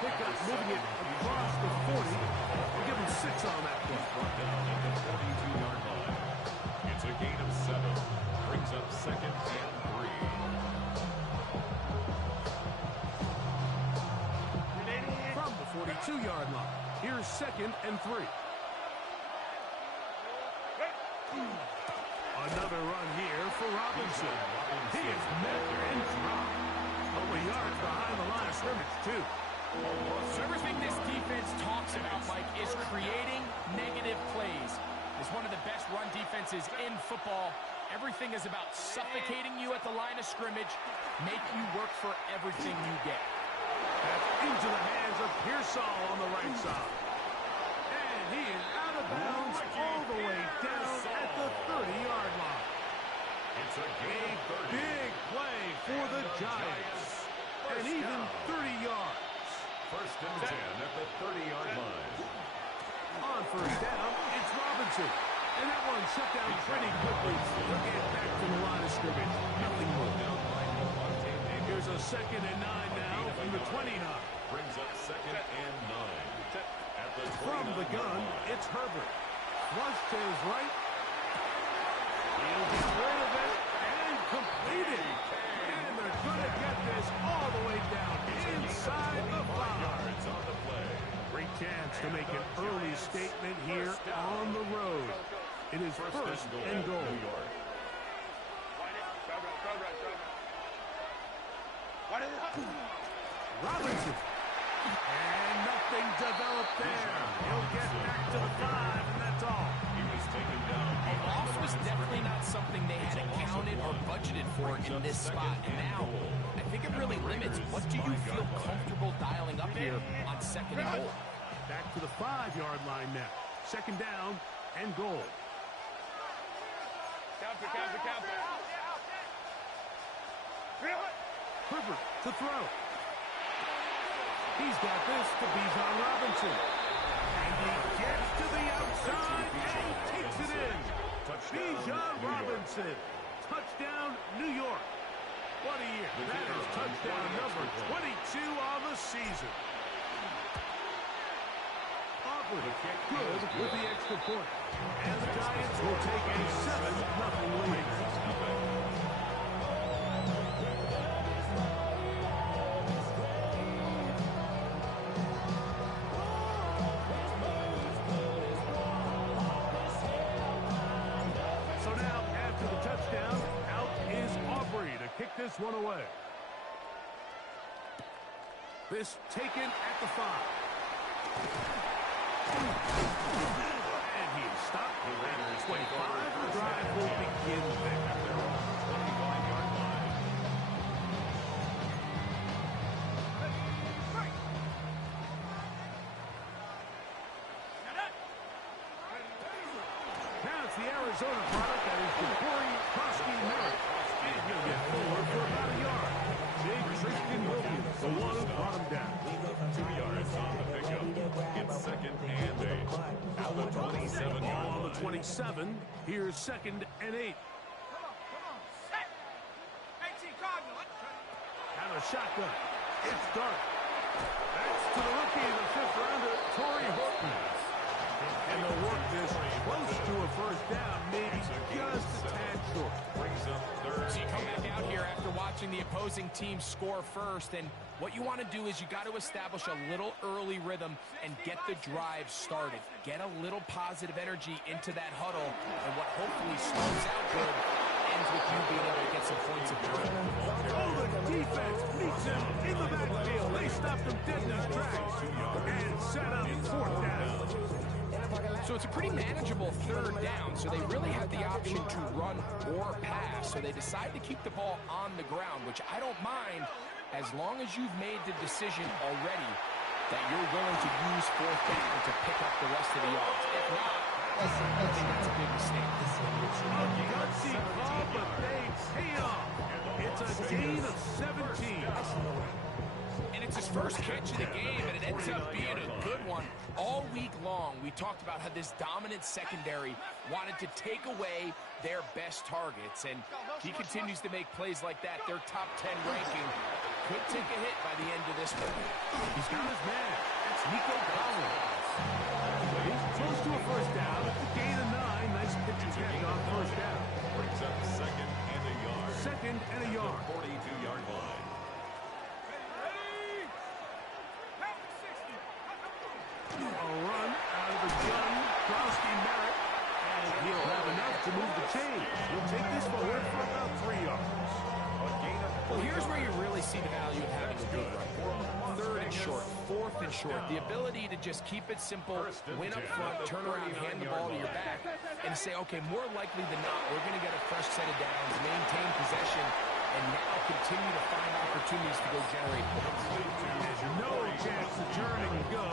pickup, moving it across the 40. We'll give him 6 on that play. Brought down at the 42-yard line. It's a gain of 7. Brings up 2nd and 3. From the 42-yard line, here's 2nd and 3. Another run here for Robinson. He is met and dropped. Only yards behind the line of scrimmage, too. So everything this defense talks about, Mike, is creating negative plays. It's one of the best run defenses in football. Everything is about suffocating you at the line of scrimmage, make you work for everything you get. That's into the hands of Pearsall on the right side. And he is out of bounds all the way down at the 30-yard line. It's a gain of 30. Big play for the Giants. And even 30 yards. 1st and 10 at the 30-yard line. On 1st down, it's Robinson. And that one shut down pretty quickly. They'll get back to the line of scrimmage. Nothing more. Here's a 2nd and 9 now from the 29. Brings up 2nd and 9. At the From the gun, it's Herbert. Flush to his right. He'll get rid of it and complete it. And they're going to get this all the way down inside the 5. Yards on the play. Great chance to make an early statement here on the road. It is 1st and goal. New York. Robinson. And nothing developed there. He'll get back to the 5, and that's all. He was taken down. A loss was definitely not something they had accounted or budgeted for in this spot. And now, I think it really limits what do you feel comfortable dialing up here on 2nd and goal. Back to the 5-yard line now. 2nd down and goal. Herbert to throw. He's got this to Bijan Robinson. And he gets to the outside and takes it in. Bijan Robinson. Touchdown, New York. What a year. That is touchdown number 22 on the season. Aubrey good with the extra point. And the Giants will take a 7-0 lead. Kick this one away. This taken at the 5. And he is stopped at 25. The drive will begin there. 25-yard line. Now it's the Arizona product that is the Corey Krosky-Merritt. And he'll get forward for about a yard. Big Tristan Wilkins, the one who brought him down. 2 yards on the pickup. It's 2nd and 8. At the 27-yard Ball on line. the 27. Here's 2nd and 8. And a shotgun. It's dark. That's to the rookie, the 5th rounder, Torrey Horton. And they'll work this close to a 1st down, maybe just a tad short. Brings up 3rd. So you come back out here after watching the opposing team score first, and what you want to do is you got to establish a little early rhythm and get the drive started. Get a little positive energy into that huddle, and what hopefully starts out good ends with you being able to get some points of joy. Oh, the defense meets him in the backfield. They stopped him dead in his tracks and set up 4th down. So it's a pretty manageable 3rd down, so they really have the option to run or pass. So they decide to keep the ball on the ground, which I don't mind as long as you've made the decision already that you're willing to use 4th down to pick up the rest of the yards. If not, I think that's a big mistake. A gutsy call, but they pay off. It's a gain of 17. And it's his first catch of the game, and it ends up being a good one. All week long, we talked about how this dominant secondary wanted to take away their best targets, and he continues to make plays like that. Their top 10 ranking could take a hit by the end of this one. He's got his man. That's Nico Collins. He's close to a first down. It's a gain of 9. Nice pitch and catch on first down. Brings up second and a yard. Second and a yard. 42-yard line. A run out of the gun. Krowski Merritt. And he'll have enough to move the chains. He'll take this forward for about 3 yards. Well, here's where you really see the value of having a good run. Third and short, fourth and short. The ability to just keep it simple, win up front, turn around, hand the ball to your back, and say, okay, more likely than not, we're going to get a fresh set of downs, maintain possession, and now continue to find opportunities to go generate points. There's no chance to turn and go.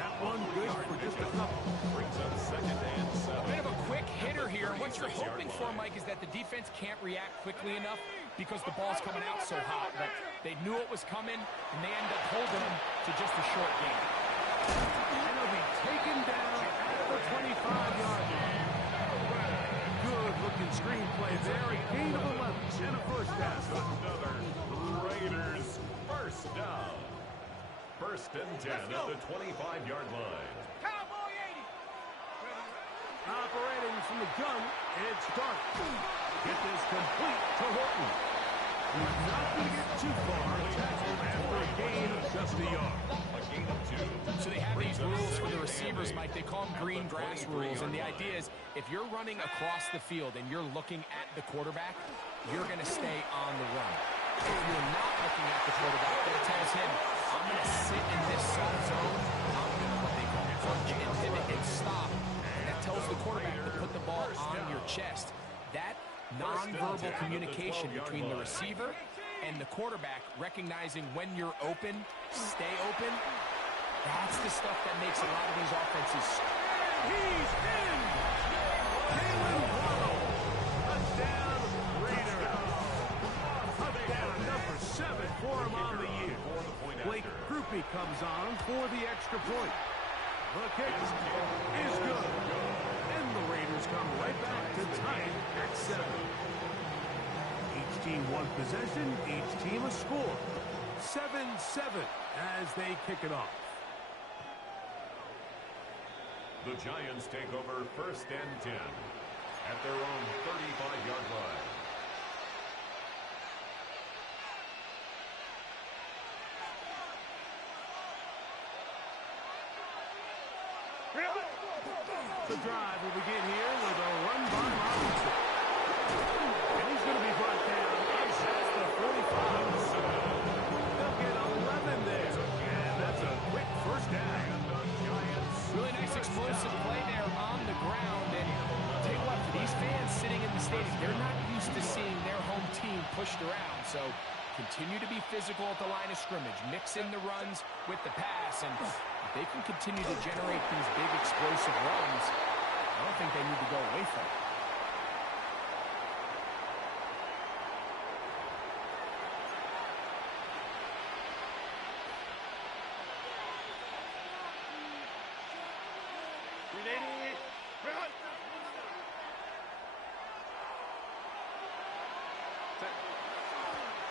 That one good for just a couple. Brings up second and 7. A bit of a quick hitter here. What you're hoping for, Mike, is that the defense can't react quickly enough because the ball's coming out so hot. But they knew it was coming, and they end up holding them to just a short game. And he'll be taken down at the 25-yard line. Good-looking screenplay there. A gain of 11 and a first down. Another Raiders first down. First and 10 at the 25-yard line. Cowboy 80. Operating from the gun, it's Dart. Get this complete to Horton. He's not going to get too far. Tackled after a gain of just a yard. A gain of 2. So they have these rules for the receivers, Mike. They call them green grass rules. And the idea is if you're running across the field and you're looking at the quarterback, you're going to stay on the run. If you're not looking at the quarterback, that tells him, I'm going to sit in this soft zone. I'm going to what they call punch and pivot and stop. And that tells the quarterback to put the ball on your chest. That nonverbal communication between the receiver and the quarterback, recognizing when you're open, stay open, that's the stuff that makes a lot of these offenses. He's in! Jalen Waddle! Touchdown, Raiders! Touchdown number 7 for him on the year. Blake Grupe comes on for the extra point. The kick is good. And the Raiders come right back to tie it at 7. Each team one possession, each team a score. 7-7 as they kick it off. The Giants take over first and 10 at their own 35-yard line. The drive will begin here with a run by Robinson. And he's going to be brought down inside the 45. They'll get 11 there. And that's a quick first down. Really nice explosive play there on the ground. And I'll tell you what, for these fans sitting in the stadium, they're not used to seeing their home team pushed around. So continue to be physical at the line of scrimmage. Mix in the runs with the pass. And if they can continue to generate these big explosive runs, I don't think they need to go away from it.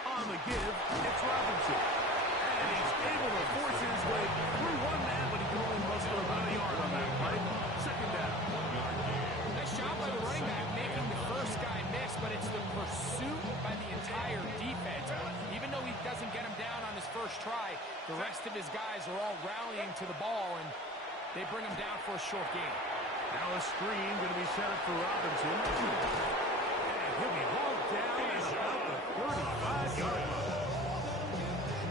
On the give, it's Robinson. And he's able to force his way through one man, but he can only muster about a yard on that play. Second down. Nice job by the running back making the first guy miss, but it's the pursuit by the entire defense. Even though he doesn't get him down on his first try, the rest of his guys are all rallying to the ball, and they bring him down for a short gain. Now a screen going to be set up for Robinson. And he'll be hauled down at about the 35-yard line.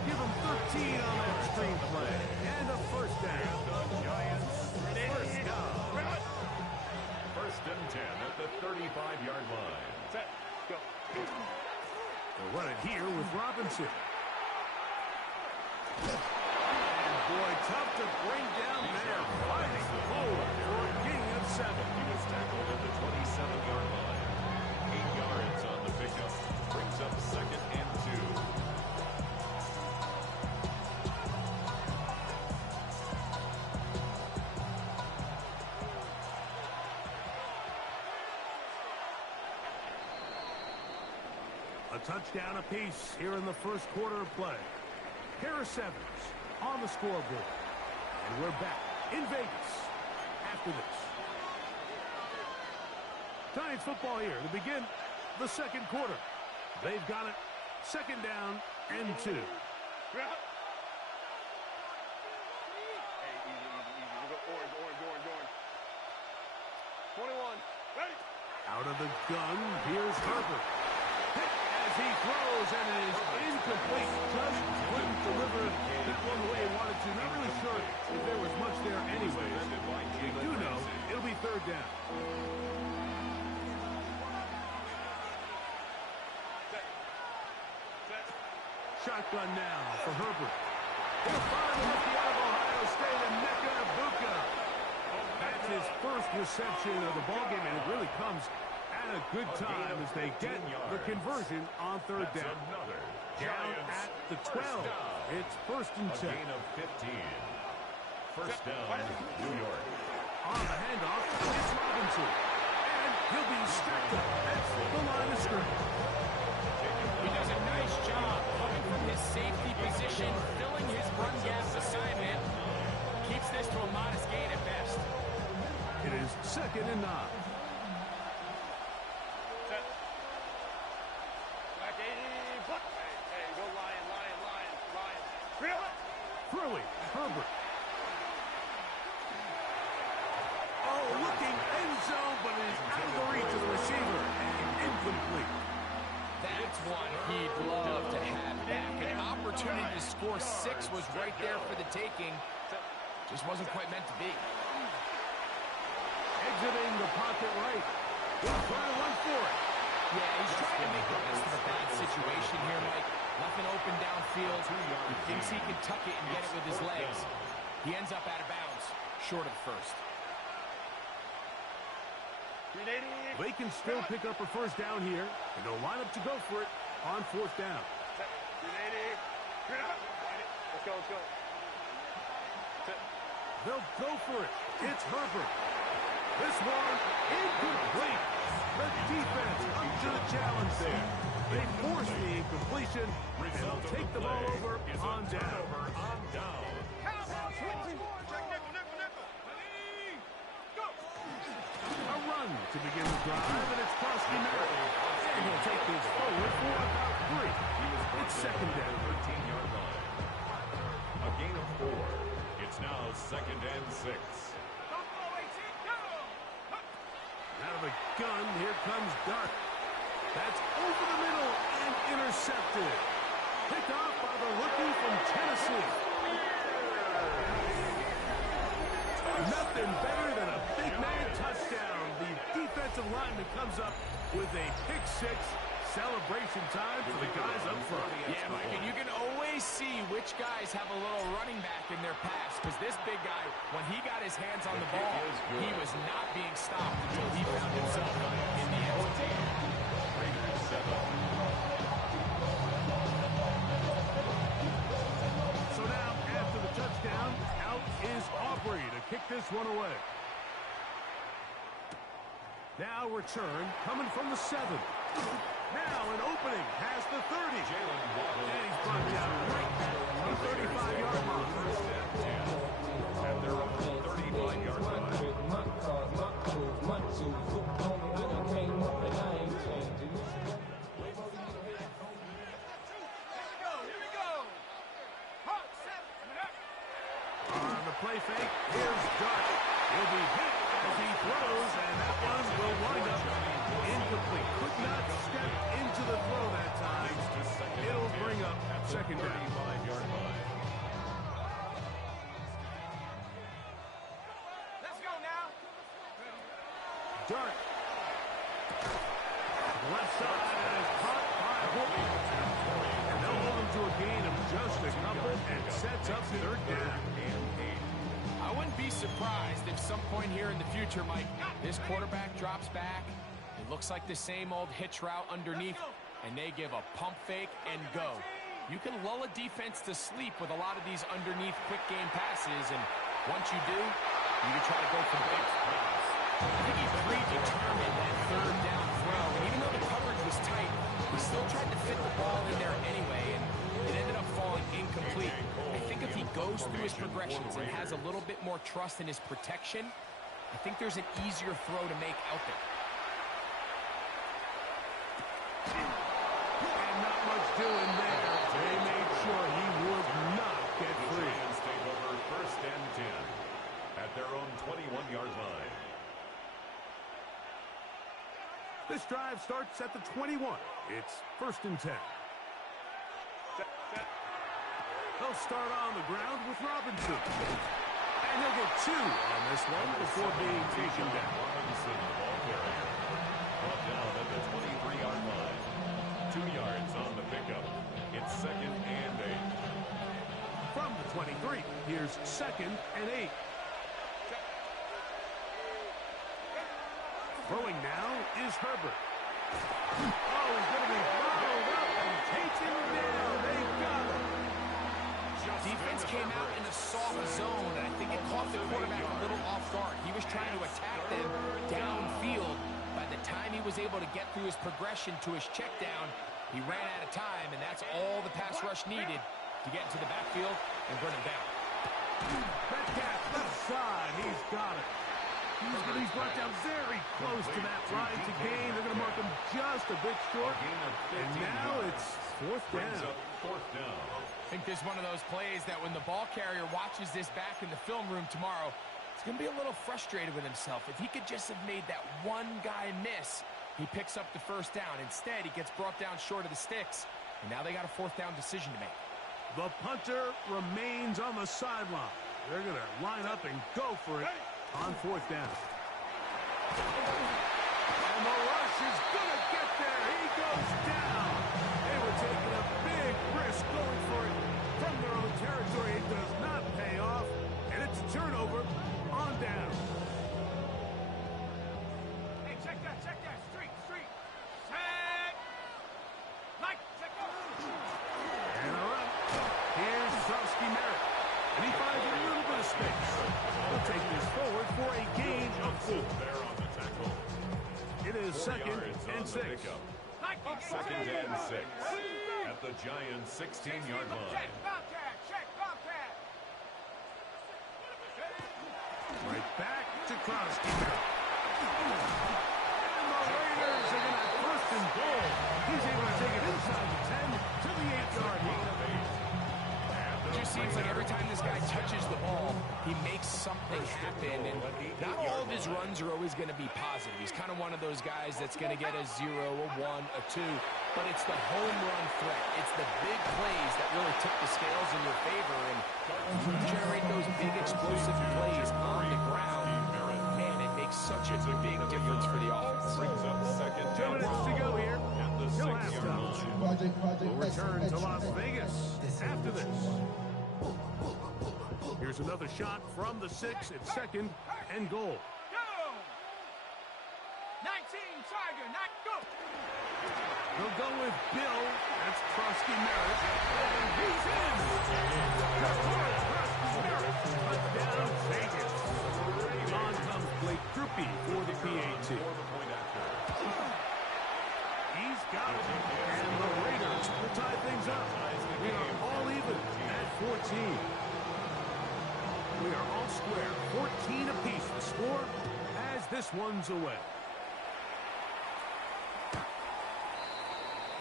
Give him 13 on that screen play. And a first down. First down. First and 10 at the 35-yard line. Set. Go. They'll run it here with Robinson. And boy, tough to bring down there. Fighting forward for a gain of 7. He was tackled at the 27-yard line. 8 yards on the pickup. Brings up second and 2. A touchdown apiece here in the first quarter of play. Harris Evans on the scoreboard. And we're back in Vegas after this. Giants football here to begin the second quarter. They've got it. Second down and 2. Hey, easy. We go orange. 21. Ready. Out of the gun, here's Herbert. Hit as he throws, and it is incomplete. Just couldn't deliver that one the way he wanted to. Not really sure if there was much there anyways. We do know it'll be third down. Shotgun now for Herbert. He'll find the rookie out of Ohio State, and Nneka Ibuka. That's his first reception of the ballgame, and it really comes at a good time as they get the conversion on third down. Down at the 12. It's first and 10. Gain of 15. First down, New York. On the handoff, it's Robinson. And he'll be stacked up at the line of scrimmage. He does a nice job coming from his safety position, filling his run gap assignment. Keeps this to a modest gain at best. It is second and 9. Back 80. Hey, go Lion. Throwing, Herbert. Oh, looking end zone, but it is out of the reach of the receiver. And incomplete. That's one he'd love to have back. An opportunity to score 6 was right there for the taking. Just wasn't quite meant to be. Exiting the pocket right. He'll try to run for it. Yeah, he's trying to make the best of a bad situation here, Mike. Nothing open downfield. He thinks he can tuck it and get it with his legs. He ends up out of bounds, short of the first. They can still pick up a first down here, and they'll line up to go for it on fourth down. Let's go. They'll go for it. It's Herbert. This one, incomplete. The defense up to the challenge there. They force the incompletion, and they'll take the ball over on down. A run to begin the drive, and it's Krosky Merritt. And he'll take this forward for about 3. It's second down. 13-yard line. A gain of 4. It's now second and 6. Out of the gun, here comes Dart. That's over the middle and intercepted. Picked off by the rookie from Tennessee. Nothing better than a big man touchdown. The defensive lineman comes up with a pick-6. Celebration time for the guys up front. Yeah, Mike, and you can always see which guys have a little running back in their pass, because this big guy, when he got his hands on the ball, he was not being stopped until he found himself in the end zone. So now, after the touchdown, out is Aubrey to kick this one away. Now return coming from the 7. Now an opening past the 30. And he's brought down right at the 35-yard line. And they're up to 35-yard line. On the play fake, here's Dart. He'll be hit as he throws, and that one will wind up incomplete. Could not step into the throw that time. It'll bring up second down. 35-yard line. Let's go now. Dart. Left side, and is caught by Horton. And they'll hold him to a gain of just a couple and sets up third down. I wouldn't be surprised if some point here in the future, Mike, this quarterback drops back. It looks like the same old hitch route underneath, and they give a pump fake and go. You can lull a defense to sleep with a lot of these underneath quick game passes, and once you do, you can try to go for big. I think he predetermined that third down throw, and even though the coverage was tight, he still tried to fit the ball in there anyway, and it ended up falling incomplete. I think if he goes goes through his progressions and has a little bit more trust in his protection, I think there's an easier throw to make out there. And not much doing there. They made sure he would not get The free. Giants take over 1st and 10 at their own 21-yard line. This drive starts at the 21. It's 1st and 10. They'll start on the ground with Robinson. And he'll get 2 on this one before being taken down. Robinson, the ball carrier, brought down at the 23-yard line. 2 yards on the pickup. It's 2nd and 8. From the 23, here's 2nd and 8. Throwing now is Herbert. Oh, he's going to be followed up and taken down. They got him. Defense came out in a soft zone, and I think it caught the quarterback a little off guard. He was trying to attack them downfield. By the time he was able to get through his progression to his check down, he ran out of time, and that's all the pass rush needed to get into the backfield and bring him down. Metcalf left side. He's got it. He's brought down very close to that line to gain. They're going to mark him just a bit short. And now it's 4th down. 4th down. I think this is one of those plays that when the ball carrier watches this back in the film room tomorrow, he's going to be a little frustrated with himself. If he could just have made that one guy miss, he picks up the 1st down. Instead, he gets brought down short of the sticks, and now they got a 4th down decision to make. The punter remains on the sideline. They're going to line up and go for it on 4th down. And the rush is going to get there. He goes down. They were taking a big risk going for it from their own territory. It does not pay off, and it's a turnover on down. Hey, check that. Street. Set. Light, check that. And a run. Here's Trusky Merritt. And he finds a little bit of space. He'll take this forward for a gain of 4. There on the tackle. It is 2nd and 6. 2nd and 6 at the Giants' 16-yard line. Check Bobcat. Right back to Krosky Merritt. And the Raiders are going to have 1st and goal. He's able to take it inside the 10 to the 8-yard line. It just seems like every time this guy touches the ball, he makes something happen, and not all of his runs are always going to be positive. He's kind of one of those guys that's going to get a 0, a 1, a 2, but it's the home run threat. It's the big plays that really tip the scales in your favor, and when you generate those big explosive plays on the ground, man, it makes such a big difference for the offense. Brings up 2nd 2 minutes to go here. at the No 6-yard line. We'll return to Las Vegas after this. Here's another shot from the 6. It's 2nd and goal. Go. 19 Tiger, not go. They'll go with Bill. That's Krosky Merritt. And he's in. Krosky Merritt. Touchdown, Vegas. On comes Blake Drupe for the PAT. He's got it. And the Raiders will tie things up. We are all even at 14. We are all square. 14 apiece the score as this one's away.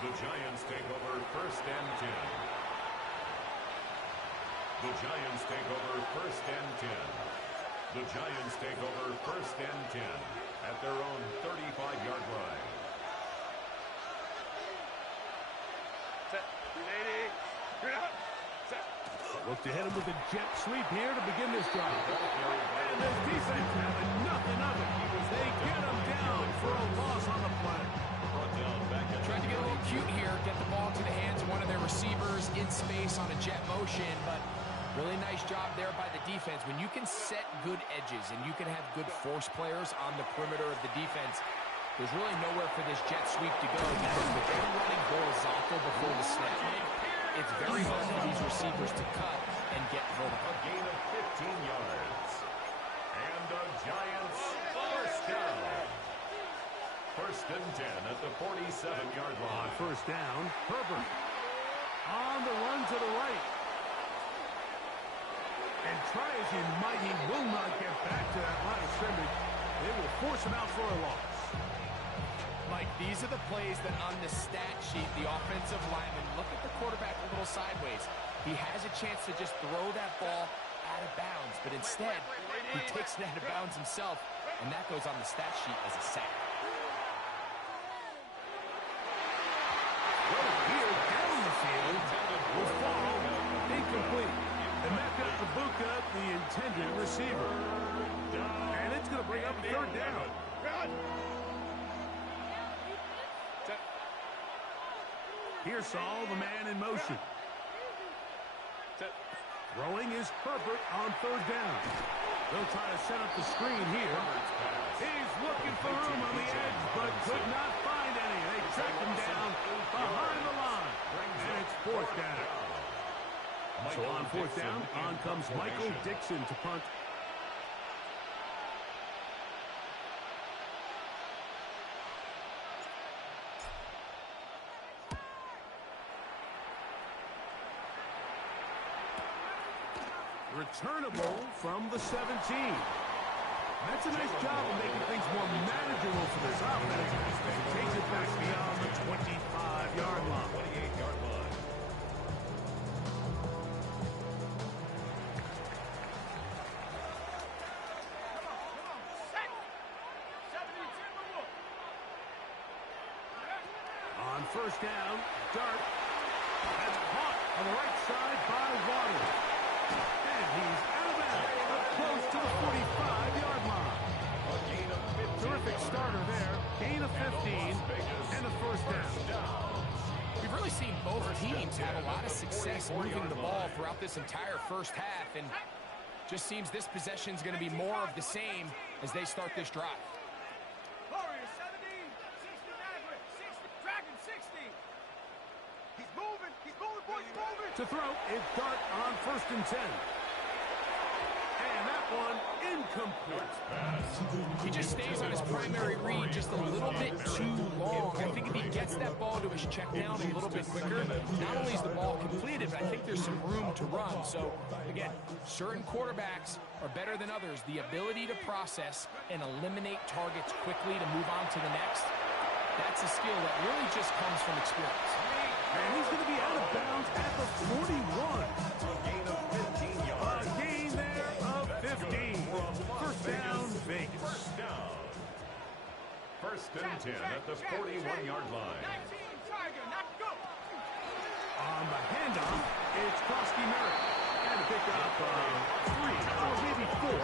The Giants take over 1st and 10. The Giants take over 1st and 10. The Giants take over 1st and 10 at their own 35-yard line. Set. 380. Set. Look to hit him with a jet sweep here to begin this drive. And this defense having nothing of it. They get him down for a loss on the play. Tried to get a little cute here, get the ball into the hands of one of their receivers in space on a jet motion, but really nice job there by the defense. When you can set good edges and you can have good force players on the perimeter of the defense, there's really nowhere for this jet sweep to go because with them running horizontal before the snap, it's very hard for these receivers to cut and get vertical. A gain of 15 yards. And the Giants first down. 1st and 10 at the 47-yard line. 1st down, Herbert on the run to the right. Try as he might, he will not get back to that line of scrimmage. They will force him out for a loss. Mike, these are the plays that on the stat sheet, the offensive lineman, look at the quarterback a little sideways. He has a chance to just throw that ball out of bounds, but instead, he takes it out of bounds himself, and that goes on the stat sheet as a sack. Here down the field will fall incomplete. And that got Ibuka, the intended receiver. And it's going to bring up third down. Here's Saul, the man in motion. Throwing is Herbert on third down. They'll try to set up the screen here. He's looking for room on the edge, but could not find any. They track him down behind the line. And it's fourth down. So on fourth down, on comes Michael Dixon to punt. Returnable from the 17. That's a nice job of making things more manageable for this offense. It takes it back beyond the 25-yard line. 28-yard line. On first down, Dart. That's caught on the right side by Waddle. And he's out of bounds, up close to the 45-yard line. A gain of 15. Terrific starter there. Gain of 15 and a first down. We've really seen both teams have a lot of success moving the ball throughout this entire first half, and just seems this possession is going to be more of the same as they start this drive. Warrior 70, 60 Maverick, 60, Dragon 60. He's moving, boys, he's moving. To throw, it's Dart on first and 10. And that one incomplete. He just stays on his primary read just a little bit too long. I think if he gets that ball to his check down a little bit quicker, not only is the ball completed, but I think there's some room to run. So, again, certain quarterbacks are better than others. The ability to process and eliminate targets quickly to move on to the next, that's a skill that really just comes from experience. And he's going to be out of bounds at the 41. A gain of 15 yards. A gain there of 15. First down, Vegas. First down. First and 10 at the 41-yard line. 19, Tiger, not go. On the handoff, it's Krosky Merritt. And a pickup of 3, or maybe 4.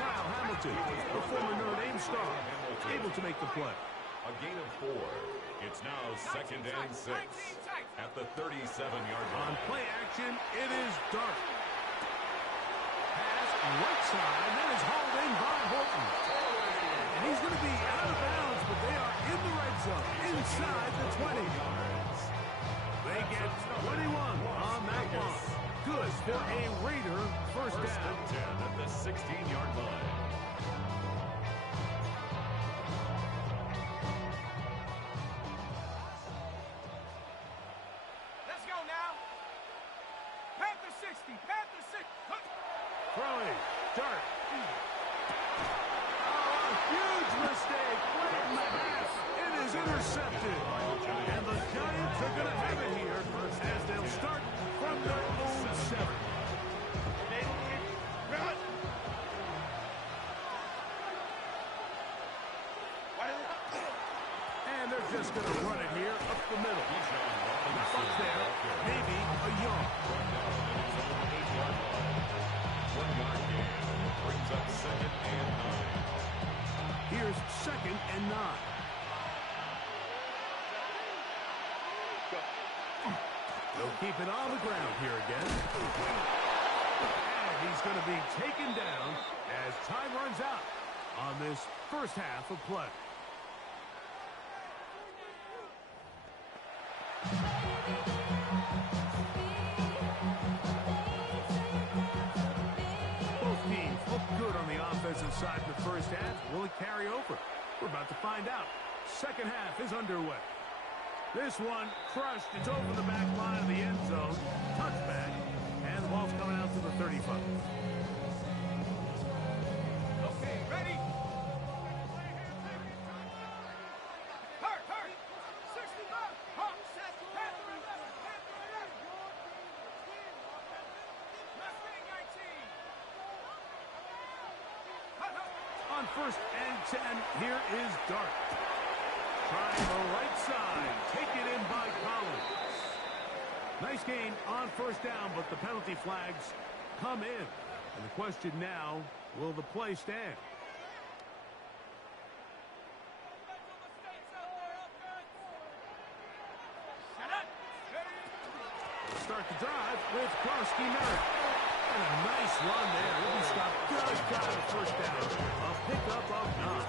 Kyle Hamilton, the former Notre Dame star, able to make the play. A gain of 4. It's now second and 6 at the 37-yard On line. play action, it is Dart. Pass right side, that is hauled in by Horton. And he's going to be out of bounds, but they are in the red zone, inside the 20. They get 21 on that one. Good for a Raider first First down. and 10 at the 16-yard line. Let's go now. Panther 60, Panther 60. Throwing, Dart. Oh, a huge mistake. Right in the half. It is intercepted. And the Giants are going to have it here as they'll start from their own 7. And they're just going to run it here up the middle. Not much there. Maybe a yard. 1-yard gain brings up second and 9. Here's second and 9. They'll keep it on the ground here again. And he's going to be taken down as time runs out on this first half of play. Both teams look good on the offensive side in the first half. Will it carry over? We're about to find out. Second half is underway. This one crushed. It's over the back line of the end zone. Touchback. And the ball's coming out to the 35. On first and 10, here is Dart. Trying the right side. Taken in by Collins. Nice gain on first down, but the penalty flags come in. And the question now, will the play stand? Start the drive with Krosky Merritt. And a nice run there. He'll be stopped just shy of first down. A pickup of 9.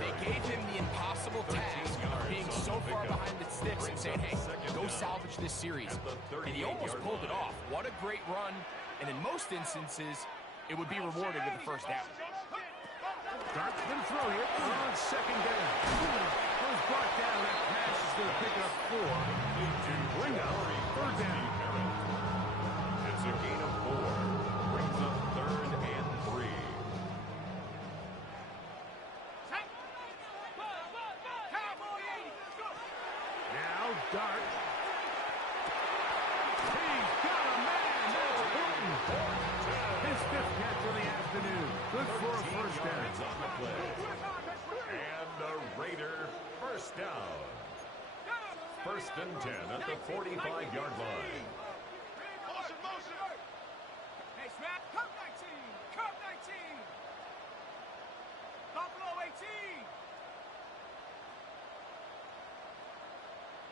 They gave him the impossible task of being so far behind the sticks and saying, hey, go salvage this series. And he almost pulled it off. What a great run. And in most instances, it would be rewarded with the first down. Dart's going to throw here on second down. Was brought down. That pass is going to pick up 4. And bring up third down. It's a gain of 4. Brings up third and 3. Now Dart. He's got a man. That's Horton. His 5th catch of the afternoon. Good for a first down. On the play. And the Raider first down. First and 10 at the 45-yard line. Motion. Hey, Snap. Curve 19. Curve 19. Buffalo 18.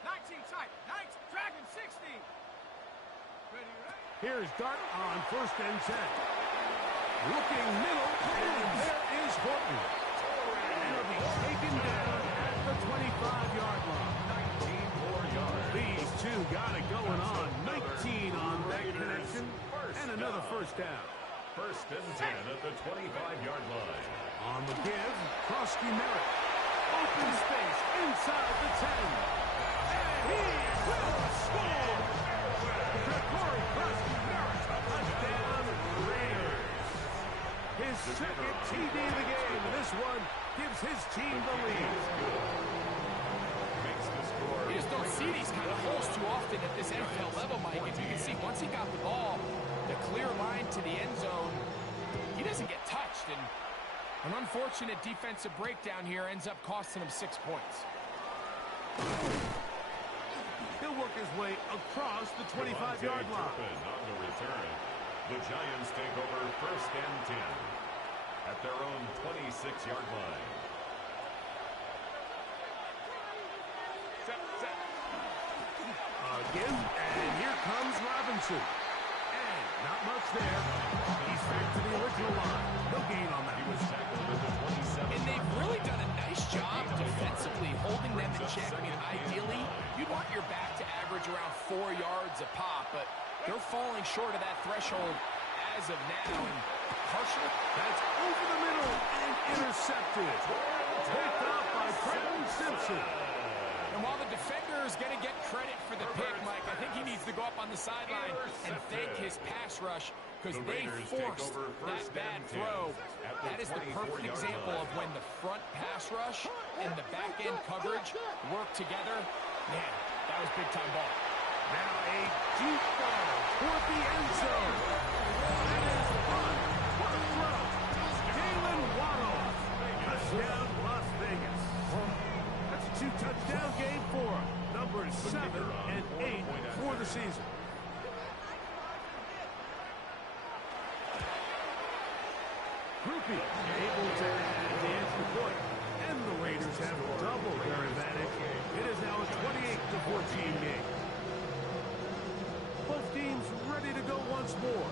19 tight. 19. Dragon 60. Ready? Here's Dart on first and 10. Looking middle, and there is Horton. And he'll be taken down at the 25-yard line. 19 more yards. These two got it going on. 19 on that connection. And another first down. First and 10 at the 25-yard line. On the give, Krosky Merritt. Open space inside the 10. And he will score! Corey Krosky Merritt, touchdown Raiders. His second TD of the game, and this one gives his team the lead. Makes the score. You just don't see these kind of holes too often at this NFL level, Mike. As you can see, once he got the ball, the clear line to the end zone, he doesn't get touched. And an unfortunate defensive breakdown here ends up costing him 6 points. He'll work his way across the 25-yard line. On the return, the Giants take over first and 10 at their own 26-yard line. Again, and here comes Robinson. And not much there. He's back to the original line. No gain on that. He was tackled at the 27. And they've really done a nice job defensively holding them in check. I mean, ideally, you'd want your back to average around 4 yards a pop, but they're falling short of that threshold as of now. And partially, That's over the middle and intercepted. Picked up by Trenton Simpson. and while the defender is going to get credit for the pick, Mike, I think he needs to go up on the sideline and thank his pass rush because they forced that bad throw. That is the perfect example of when the front pass rush and the back end coverage work together. Man, that was big time ball. Now a deep ball toward the end zone. That is fun. What a throw. Jalen Waddle. Touchdown, Las Vegas. That's a 2-touchdown game for him. Numbers 7 and 8 for the season. Groupie able to add the extra point. And the Raiders have doubled their advantage. It is now a 28-14 game. Both teams ready to go once more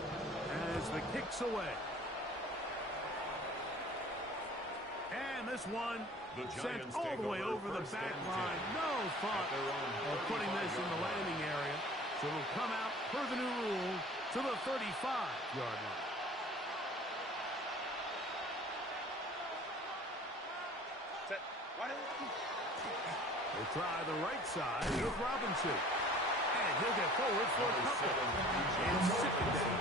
as the kick's away. And this one sent all the way over the back line. No thought of putting this in the landing area. So it'll come out per the new rule to the 35-yard line. They'll try the right side with Robinson. And he'll get forward for a couple. And second down.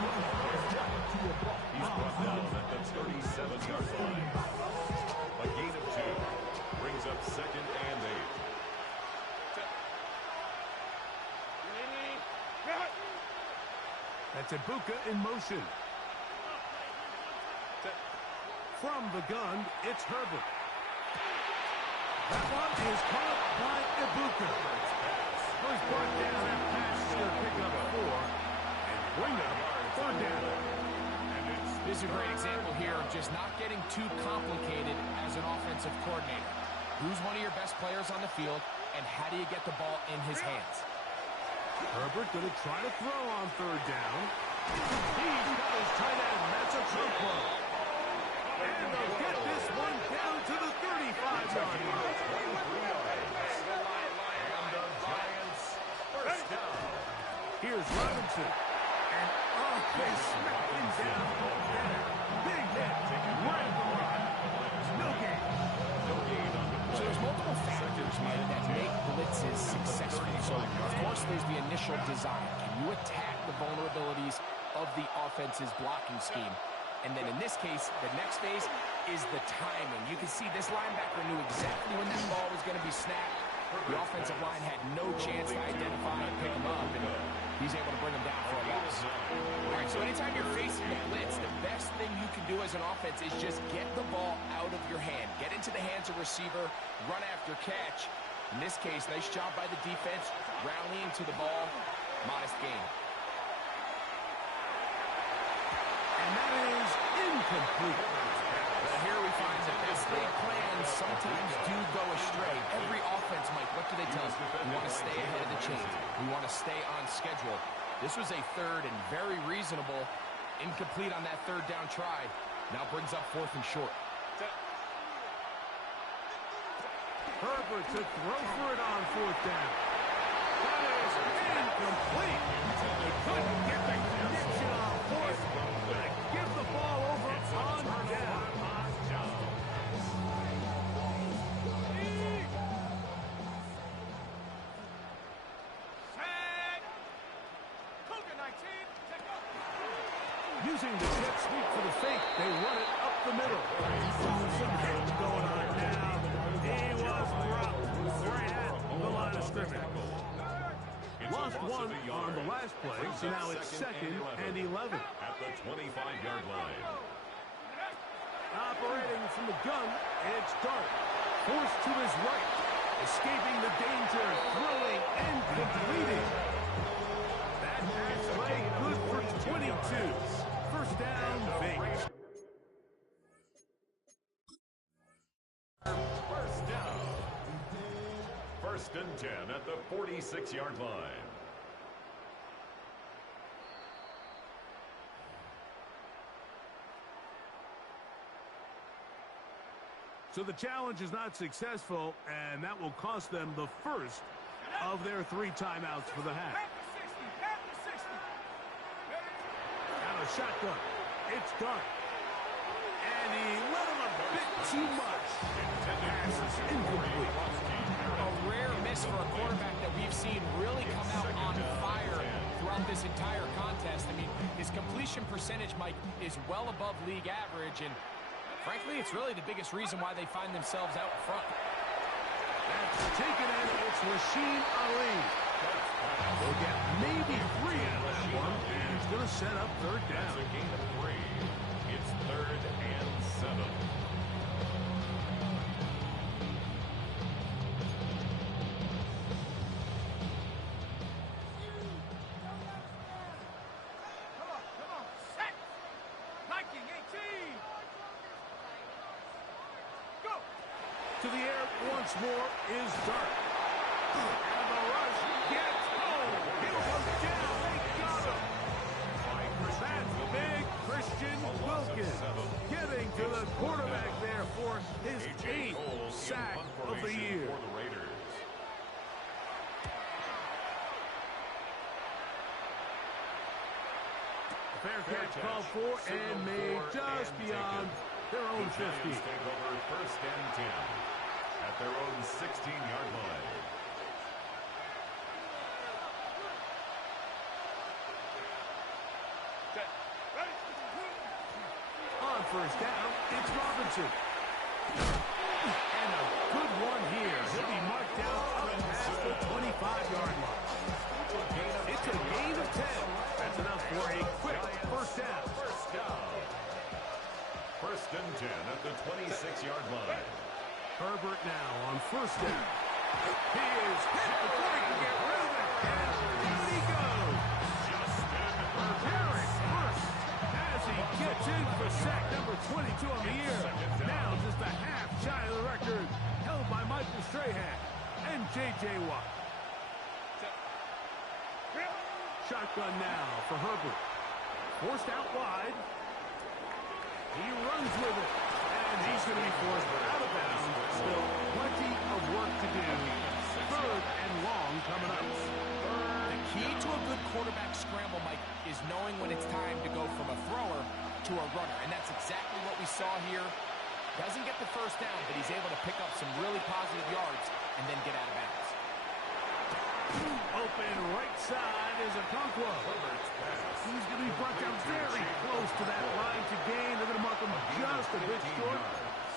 He's brought down at the 37-yard line. A gain of 2 brings up second and 8. That's Ibuka in motion. From the gun, it's Herbert. That one is caught by Ibuka. First brought down that pass is going to pick up 4 and bring up 3rd down. This is a great example here of just not getting too complicated as an offensive coordinator. Who's one of your best players on the field, and how do you get the ball in his hands? Herbert going to try to throw on 3rd down. He's got his tight end. That's a true play. And they'll get this one down to the 35-yard line. Here's Robinson. And they smack him down there. Big hit. Right at the line. No gain. So there's multiple factors, Mike, that make blitzes successful. So, of course, there's the initial design. Can you attack the vulnerabilities of the offense's blocking scheme? And then in this case, the next phase is the timing. You can see this linebacker knew exactly when that ball was going to be snapped. The offensive line had no chance to identify and pick him up, and he's able to bring him down for a loss. All right, so anytime you're facing the blitz, the best thing you can do as an offense is just get the ball out of your hand. Get into the hands of receiver, run after catch. In this case, nice job by the defense, rallying to the ball, modest gain. And that is incomplete. Here we find that best laid plans sometimes do go astray. Every offense, Mike, what do they tell us? We want to stay ahead of the chains. We want to stay on schedule. This was a 3rd and very reasonable. Incomplete on that 3rd down try. Now brings up 4th and short. Herbert to throw for it on 4th down. That is incomplete. He couldn't get the connection on 4th. But give the ball over on down. Using the jet sweep for the fake, they run it up the middle. Some hate going on now. He was dropped right at the line of scrimmage. Lost 1 on the last play, so now it's 2nd and 11. At the 25-yard line. Operating from the gun, it's Dart. Forced to his right. Escaping the danger, throwing and completing. That pass play good for 22. First down, Vegas. First down. 1st and 10 at the 46-yard line. So the challenge is not successful, and that will cost them the first of their 3 timeouts for the half. Now a shotgun. It's Dart. And he let him a bit too much. Pass is incomplete. A rare miss for a quarterback that we've seen really come out on fire throughout this entire contest. I mean, his completion percentage, Mike, is well above league average, and frankly, it's really the biggest reason why they find themselves out front. That's taken in. It's Rashid Ali. They'll get maybe 3 out of that one, and it's going to set up 3rd down. That's a gain of 3. It's 3rd and 7. To the air once more is Dart. And the rush gets home. He'll go down. They got him. That's big Christian Wilkins getting to the quarterback there for his 8th sack of the year. Fair catch called for and made just beyond their own 50. Take over 1st and 10 at their own 16-yard line. On 1st down, it's Robinson. And a good one here. He'll be marked down up past the 25-yard line. It's a gain of 10. That's enough for a quick 1st down. First and 10 at the 26-yard line. Herbert now on first down. He is hit before he can get rid of it. And down he goes. Justin Garrett first as he gets in for sack number 22 on the year. Now just a half shy of the record held by Michael Strahan and J.J. Watt. Shotgun now for Herbert. Forced out wide. He runs with it. And he's going to be forced out of bounds. Still plenty of work to do. Third and long coming up. The key to a good quarterback scramble, Mike, is knowing when it's time to go from a thrower to a runner. And that's exactly what we saw here. Doesn't get the first down, but he's able to pick up some really positive yards and then get out of bounds. Open right side is a Okonkwo. He's going to be brought down very close to that line to gain. They're going to mark him just a bit short.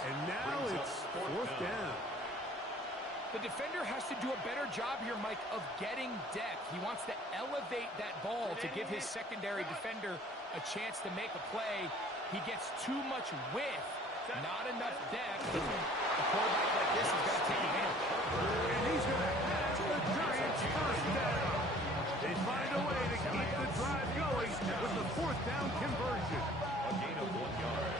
And now it's fourth down. The defender has to do a better job here, Mike, of getting depth. He wants to elevate that ball to give his secondary defender a chance to make a play. He gets too much width, not enough depth. A quarterback like this is going to take advantage. And he's going to have the Giants first down. They find a way to keep the drive going with the fourth down conversion. A gain of 1 yard.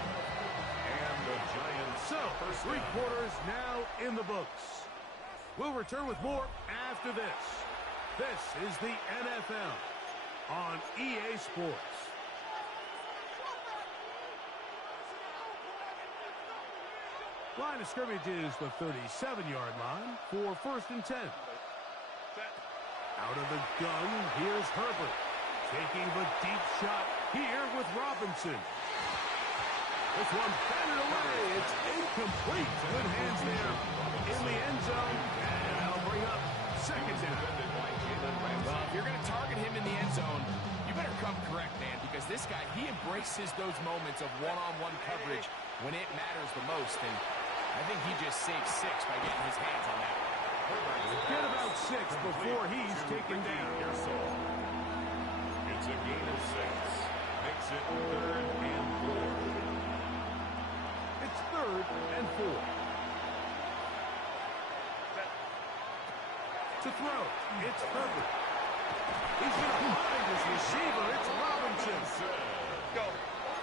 And the Giants. So, three quarters now in the books. We'll return with more after this. This is the NFL on EA Sports. Line of scrimmage is the 37-yard line for first and 10. Out of the gun, here's Herbert. Taking the deep shot here with Robinson. This one batted away. It's incomplete. Good hands there in the end zone. And that'll bring up second down. Well, if you're going to target him in the end zone, you better come correct, man, because this guy, he embraces those moments of one-on-one coverage when it matters the most. And I think he just saved 6 by getting his hands on that. Get about 6 before he's taken down. It's a gain of 6. Makes it 3rd and 4. It's 3rd and 4. To throw, it's Herbert. He's going to find his receiver. It's Robinson. Go.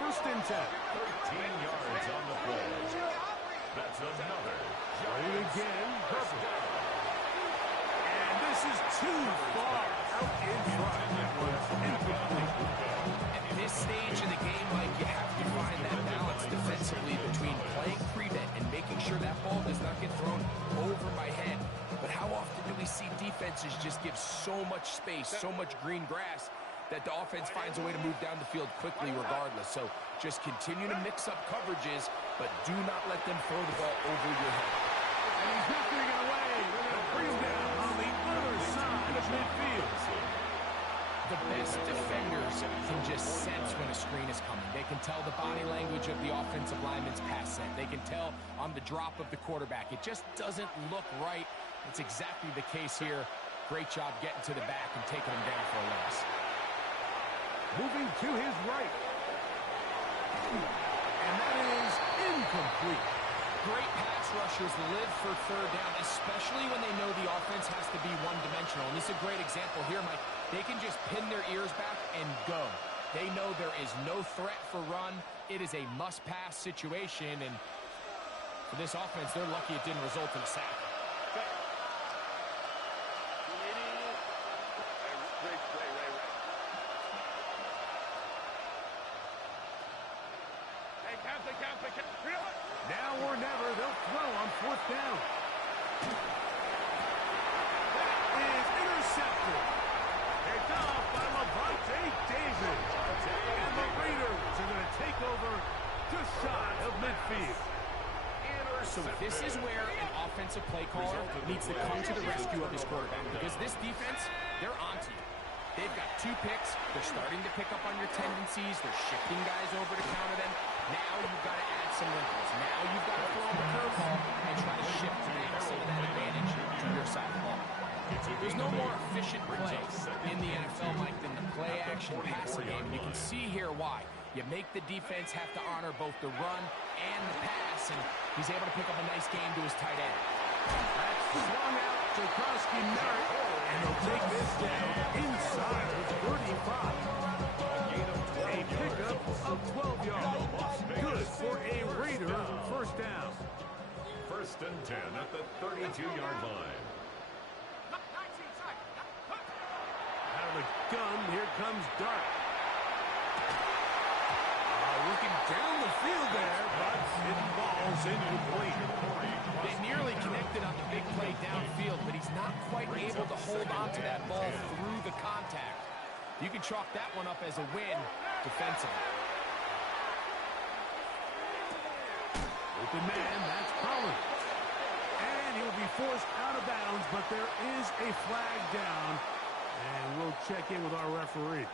First and 10. 13 yards on the play. That's another. Running again, Herbert. And this is too far out in front. That was incomplete. At this stage in the game, Mike, you have to find that balance defensively between playing prevent and making sure that ball does not get thrown over my head. But how often do we see defenses just give so much space, so much green grass, that the offense finds a way to move down the field quickly regardless? So just continue to mix up coverages, but do not let them throw the ball over your head. And he's not going to get away. They're going to bring him down on the other side of midfield. The best defenders can just sense when a screen is coming. They can tell the body language of the offensive lineman's pass set. They can tell on the drop of the quarterback. It just doesn't look right. It's exactly the case here. Great job getting to the back and taking him down for a loss. Moving to his right. And that is incomplete. Great pass rushers live for third down, especially when they know the offense has to be one-dimensional. And this is a great example here, Mike. They can just pin their ears back and go. They know there is no threat for run. It is a must-pass situation. And for this offense, they're lucky it didn't result in a sack. Now or never, they'll throw on fourth down. That is intercepted. Picked off by Levante David. And the Raiders are going to take over just shy of midfield. So this is where an offensive play caller needs to come to the rescue of his quarterback, because this defense, they're onto you. They've got 2 picks. They're starting to pick up on your tendencies. They're shifting guys over to counter them. Now you've got to add some wrinkles. Now you've got to throw them a curveball and try to shift back some of that advantage to your side of the ball. There's no more efficient play in the NFL, Mike, than the play-action passing game. And you can see here why. You make the defense have to honor both the run and the pass, and he's able to pick up a nice game to his tight end. That's swung out to Krosky Merritt, and he'll take this down inside the 35. A pickup of 12 yards. Good for a Raider first down. First and 10 at the 32-yard line. Out of the gun, here comes Dart. Looking down the field there, but it falls incomplete. They nearly connected on the big play downfield, but he's not quite able to hold on to that ball through the contact. You can chalk that one up as a win defensively. Open man, that's Collins. And he'll be forced out of bounds, but there is a flag down. And we'll check in with our referee.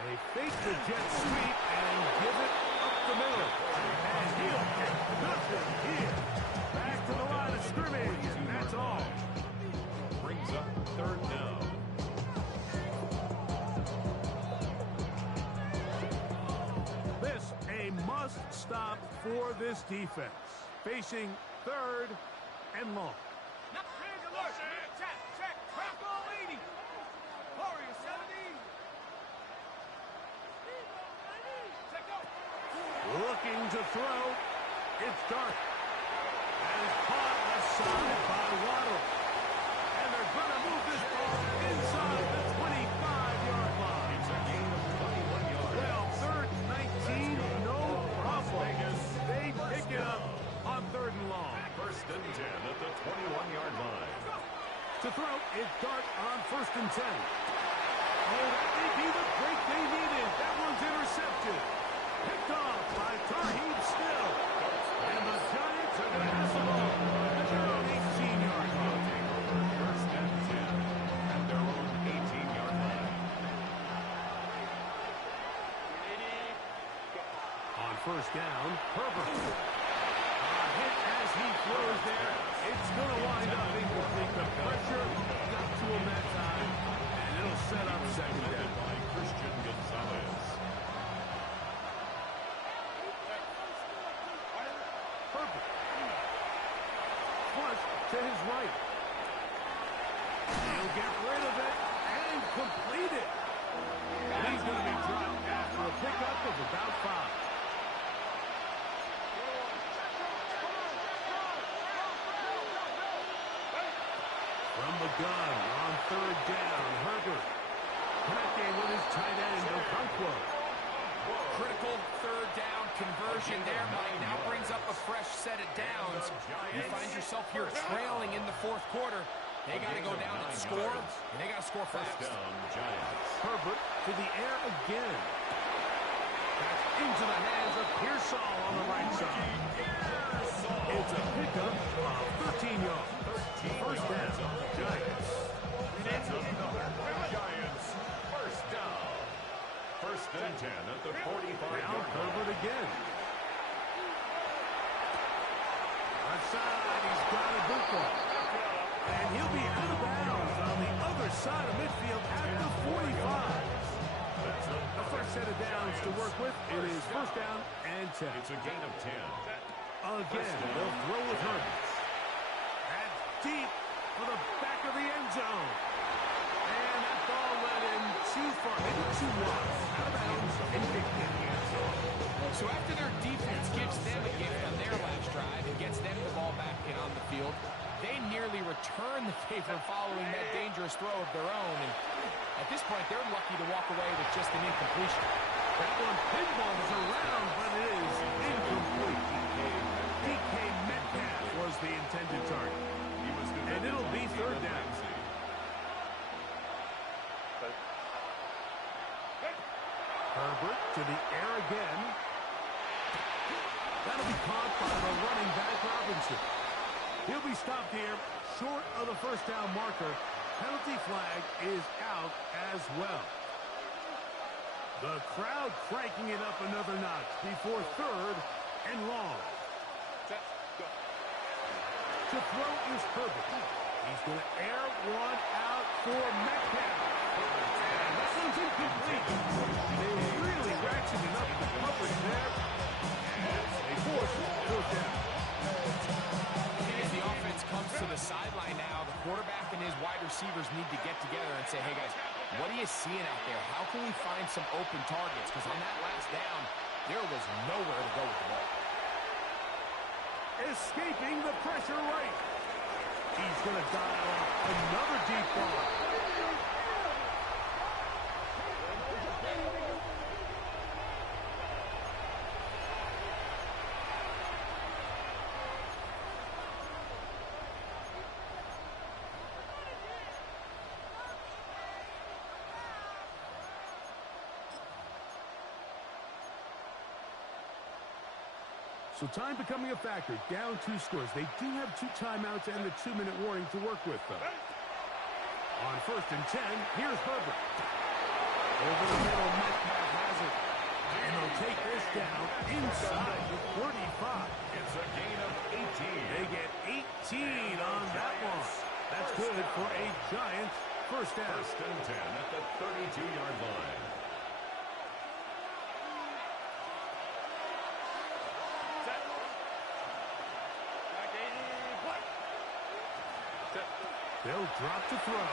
They fake the jet sweep and give it up the middle. And he'll get nothing here. Back to the line of scrimmage, and that's all. Brings up third down. This a must stop for this defense. Facing third and long. Looking to throw. It's Dart. And caught aside by Waddle. And they're going to move this ball inside the 25-yard line. It's a gain of 21 yards. Well, third and 19, no problem. They pick it up on third and long. First and 10 at the 21-yard line. To throw, it's Dart on first and 10. Oh, that may be the break they needed. That one's intercepted. Picked off by Tarheeb Still. And the Giants are going to have the ball at their own 18-yard line. First and 10 at their own 18-yard line. On first down, Herbert. Hit as he throws there. It's going to wind up incomplete. The pressure got to him that time, and it'll set up second down. By Christian Gonzalez. To his right. He'll get rid of it and complete it. And he's going to be dropped after a pickup of about 5. From the gun on third down, Herbert connecting with his tight end, Okonkwo. Critical third down conversion there, Mike. Now brings up a fresh set of downs. You find yourself here trailing in the fourth quarter. They got to go down and score, and they got to score fast. Down, Giants. Herbert to the air again. That's into the hands of Pearsall on the right side. It's a pickup of 13 yards. First down, Giants. That's another Giants first down. First and 10 at the 45-yard Now line. Herbert again. Outside, he's got a Buka. And he'll be out of bounds on the other side of midfield at the 45. A fresh set of downs to work with. It is first down and 10. It's a gain of 10. Again, they'll throw with Herbert. That's deep for the back of the end zone. And that ball led him too far, maybe too wide. Out of bounds and kicked in. So after their defense gives them a gift on their last drive and gets them the ball back and on the field, they nearly return the favor following that dangerous throw of their own. And at this point, they're lucky to walk away with just an incompletion. That one pinballs around, but it is incomplete. DK Metcalf was the intended target. And it'll be third down. Herbert to the air again. That'll be caught by the running back Robinson. He'll be stopped here short of the first down marker. Penalty flag is out as well. The crowd cranking it up another notch before third and long. To throw is Herbert. He's going to air one out for Metcalf. And that one's incomplete. They really ratcheted up the coverage there. And they force fourth down. As the offense comes to the sideline now, the quarterback and his wide receivers need to get together and say, hey, guys, what are you seeing out there? How can we find some open targets? Because on that last down, there was nowhere to go with the ball. Escaping the pressure right. He's going to dial up another deep ball. So time becoming a factor, down 2 scores. They do have 2 timeouts and the 2-minute warning to work with, though. On 1st and 10, here's Herbert. Over the middle, Metcalf has it. And they'll take this down inside the 35. It's a gain of 18. They get 18 on that one. That's good for a Giant first down. 1st and 10 at the 32-yard line. They'll drop to throw.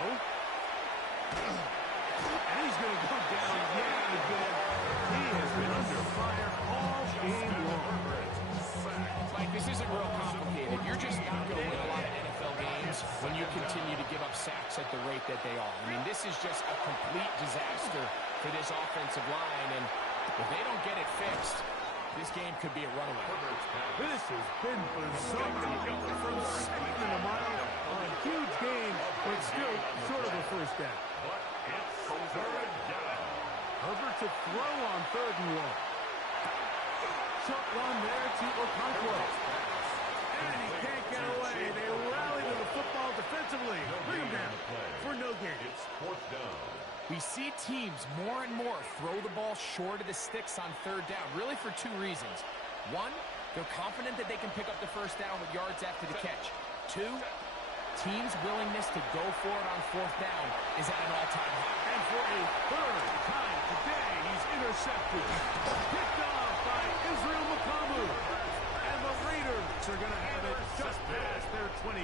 And he's going to go down yet again. He has been under fire all game long. Mike, this isn't real complicated. You're just not going to win a lot of NFL games when you continue to give up sacks at the rate that they are. I mean, this is just a complete disaster for this offensive line. And if they don't get it fixed, this game could be a runaway. This has been bizarre from speaking a mile on a huge game, but still sort of a first down. But it's third down. Herbert to throw on 3rd and 1. Short one there to Okonkwo. And he can't get away. They rally to the football defensively. Bring him down for no gain. It's 4th down. We see teams more and more throw the ball short of the sticks on 3rd down, really for 2 reasons. 1, they're confident that they can pick up the first down with yards after the catch. 2, teams' willingness to go for it on 4th down is at an all-time high. And for a 3rd time today, he's intercepted. Picked off by Israel Makamu. And the Raiders are going to have it just past their 25.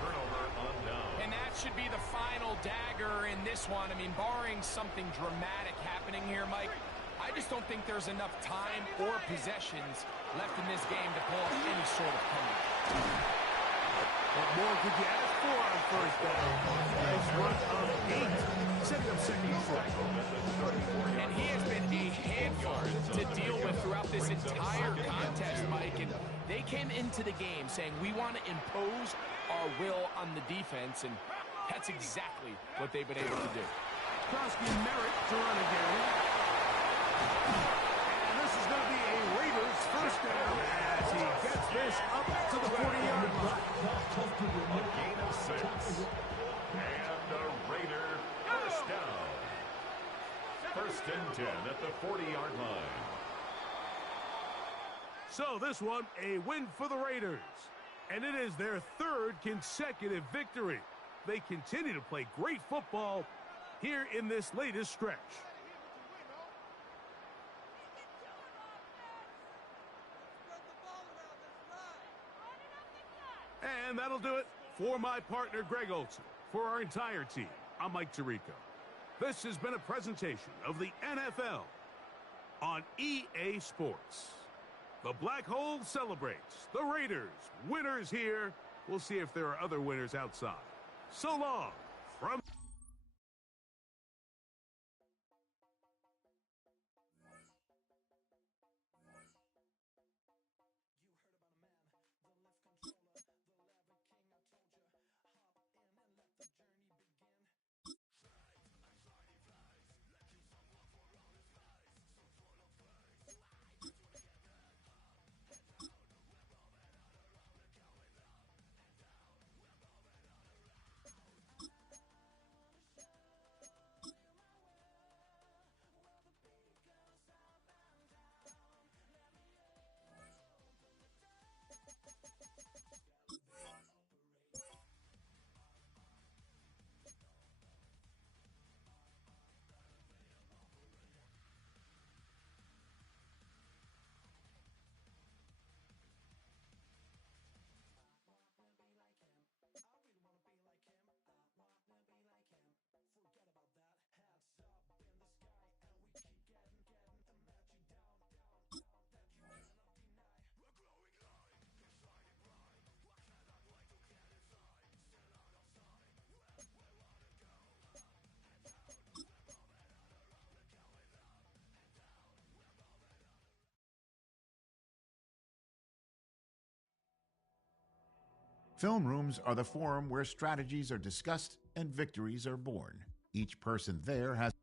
Turnover on down. And that should be the final dagger in this one. I mean, barring something dramatic happening here, Mike, I just don't think there's enough time or possessions left in this game to pull off any sort of comeback. What more could you ask for on 1st down? Nice run of 8. Setting up 2nd and 4. And he has been a handful to deal with throughout this entire contest, Mike. And they came into the game saying, we want to impose our will on the defense, and that's exactly what they've been able to do. Krosky and Merritt to run again. And this is going to be a Raiders first down as he gets this up to the 40-yard line. A gain of 6. And a Raider first down. 1st and 10 at the 40-yard line. So this one, a win for the Raiders. And it is their 3rd consecutive victory. They continue to play great football here in this latest stretch. And that'll do it for my partner, Greg Olson. For our entire team, I'm Mike Tirico. This has been a presentation of the NFL on EA Sports. The Black Hole celebrates. The Raiders, winners here. We'll see if there are other winners outside. So long from... Film rooms are the forum where strategies are discussed and victories are born. Each person there has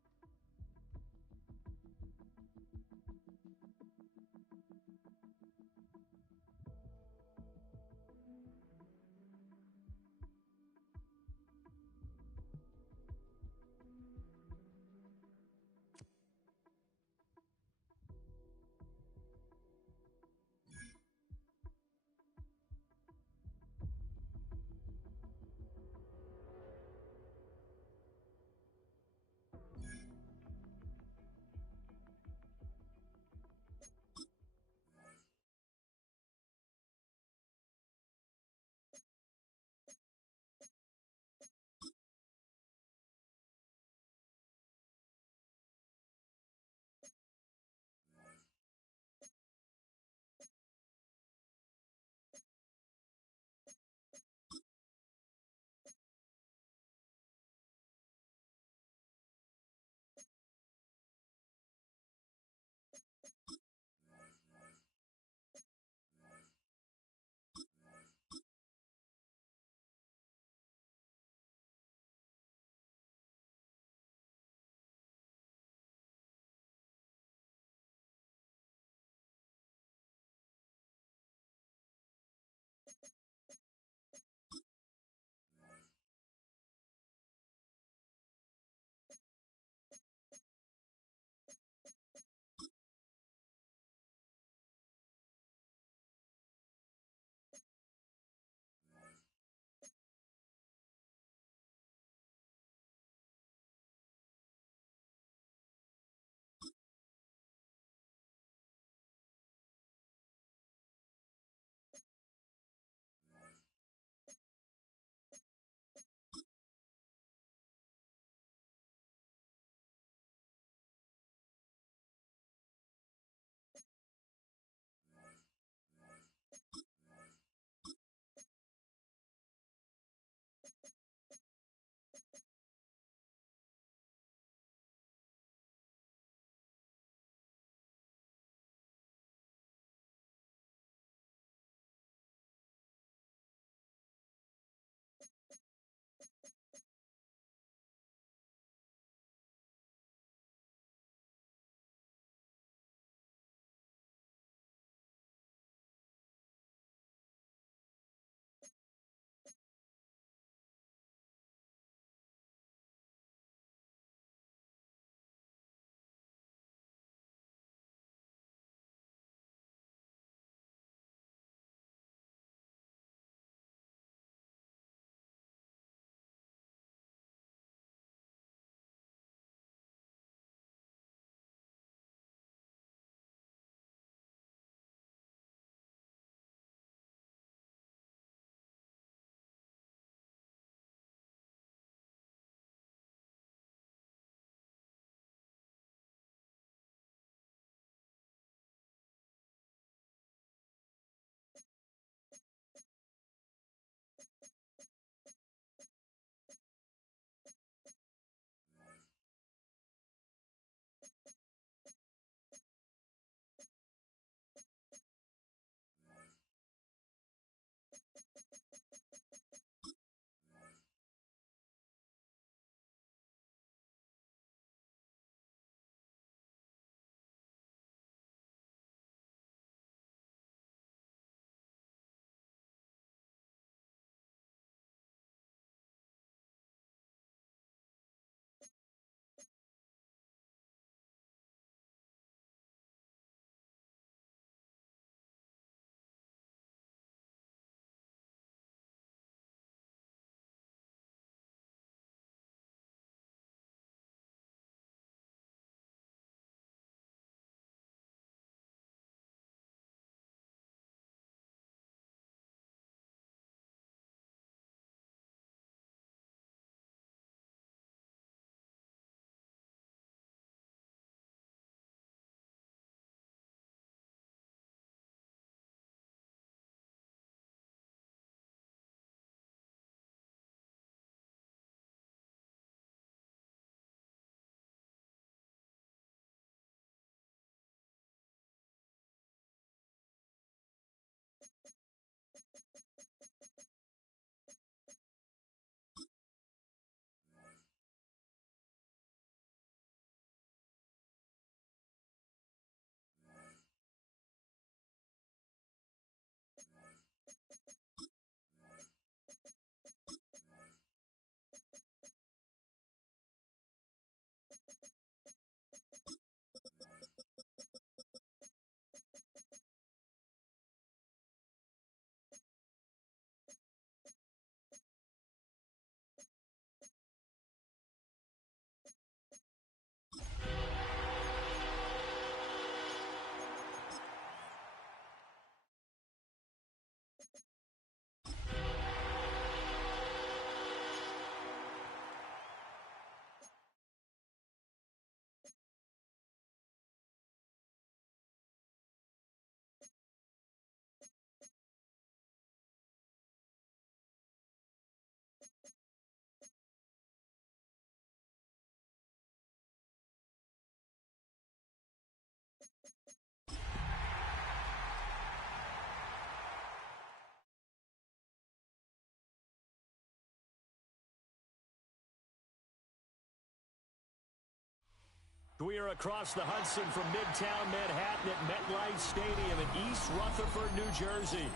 We are across the Hudson from Midtown Manhattan at MetLife Stadium in East Rutherford, New Jersey.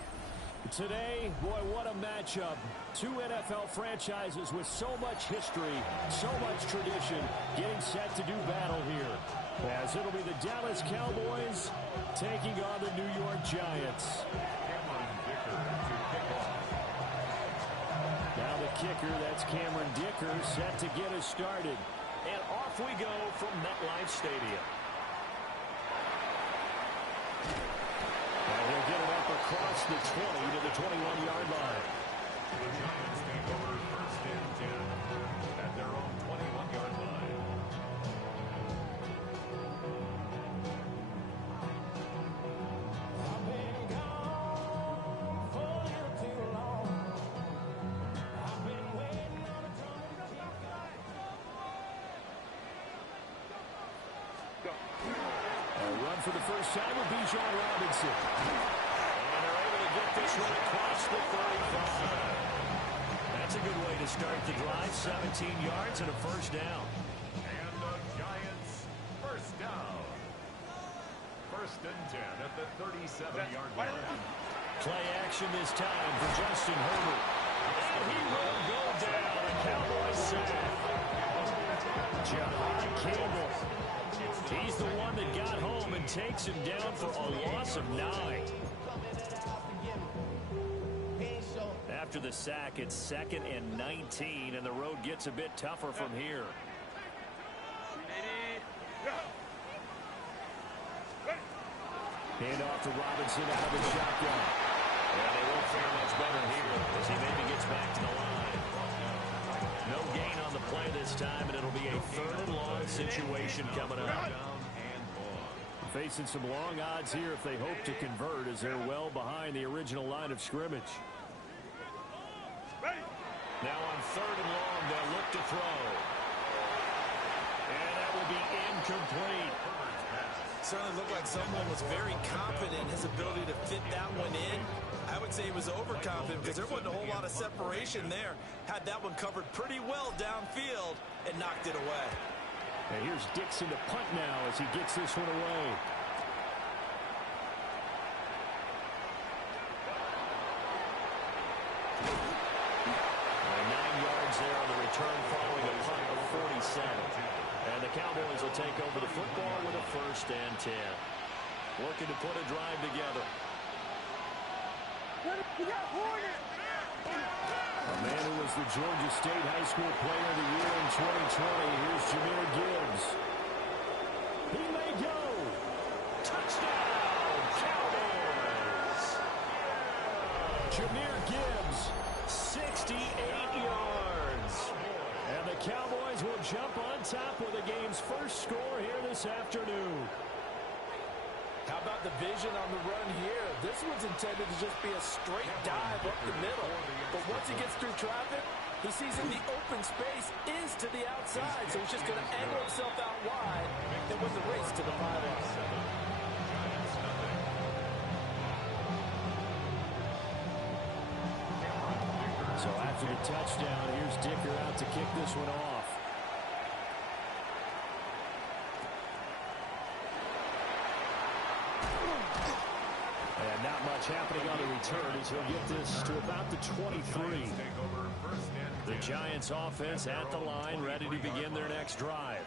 Today, boy, what a matchup. Two NFL franchises with so much history, so much tradition, getting set to do battle here. As it'll be the Dallas Cowboys taking on the New York Giants. Now the kicker, that's Cameron Dicker, set to get us started. And off we go from MetLife Stadium. And he'll get it up across the 20 to the 21-yard line. The Giants take over first and 10 at their own 21-yard line. I've been gone for a little too long. I've been waiting on a drum and A run for the first time with Bijan Robinson. And they're able to get this one across the 35. That's a good way to start the drive. 17 yards and a first down. And the Giants first down. First and 10 at the 37-yard line. Play action this time for Justin Herbert. And he will go down. A Cowboys sack. Jahad Campbell. He's the one that got home and takes him down for a loss of 9. After the sack, it's 2nd and 19, and the road gets a bit tougher from here. Hand off to Robinson out of the shotgun. And they won't fare much better here as he maybe gets back to the line. No gain on the play this time, and it'll be a 3rd and long situation coming up. Facing some long odds here if they hope to convert, as they're well behind the original line of scrimmage. Now on 3rd and long, they'll look to throw. And that will be incomplete. Certainly looked like someone was very confident in his ability to fit that one in. I would say he was overconfident because there wasn't a whole lot of separation there. Had that one covered pretty well downfield and knocked it away. And here's Dixon to punt now as he gets this one away. And 9 yards there on the return following a punt of 47. And the Cowboys will take over the football with a 1st and 10. Working to put a drive together. A man who was the Georgia State High School Player of the Year in 2020. Here's Jahmyr Gibbs. He may go. Touchdown, Cowboys. Jahmyr Gibbs, 68 yards. And the Cowboys will jump on top with the game's first score here this afternoon. How about the vision on the run here? This one's intended to just be a straight dive up the middle. But once he gets through traffic, he sees that the open space is to the outside. So he's just going to angle himself out wide and win the race to the pylon. So after the touchdown, here's Dicker out to kick this one off. And not much happening on the return as he'll get this to about the 23. The Giants offense at the line, ready to begin their next drive.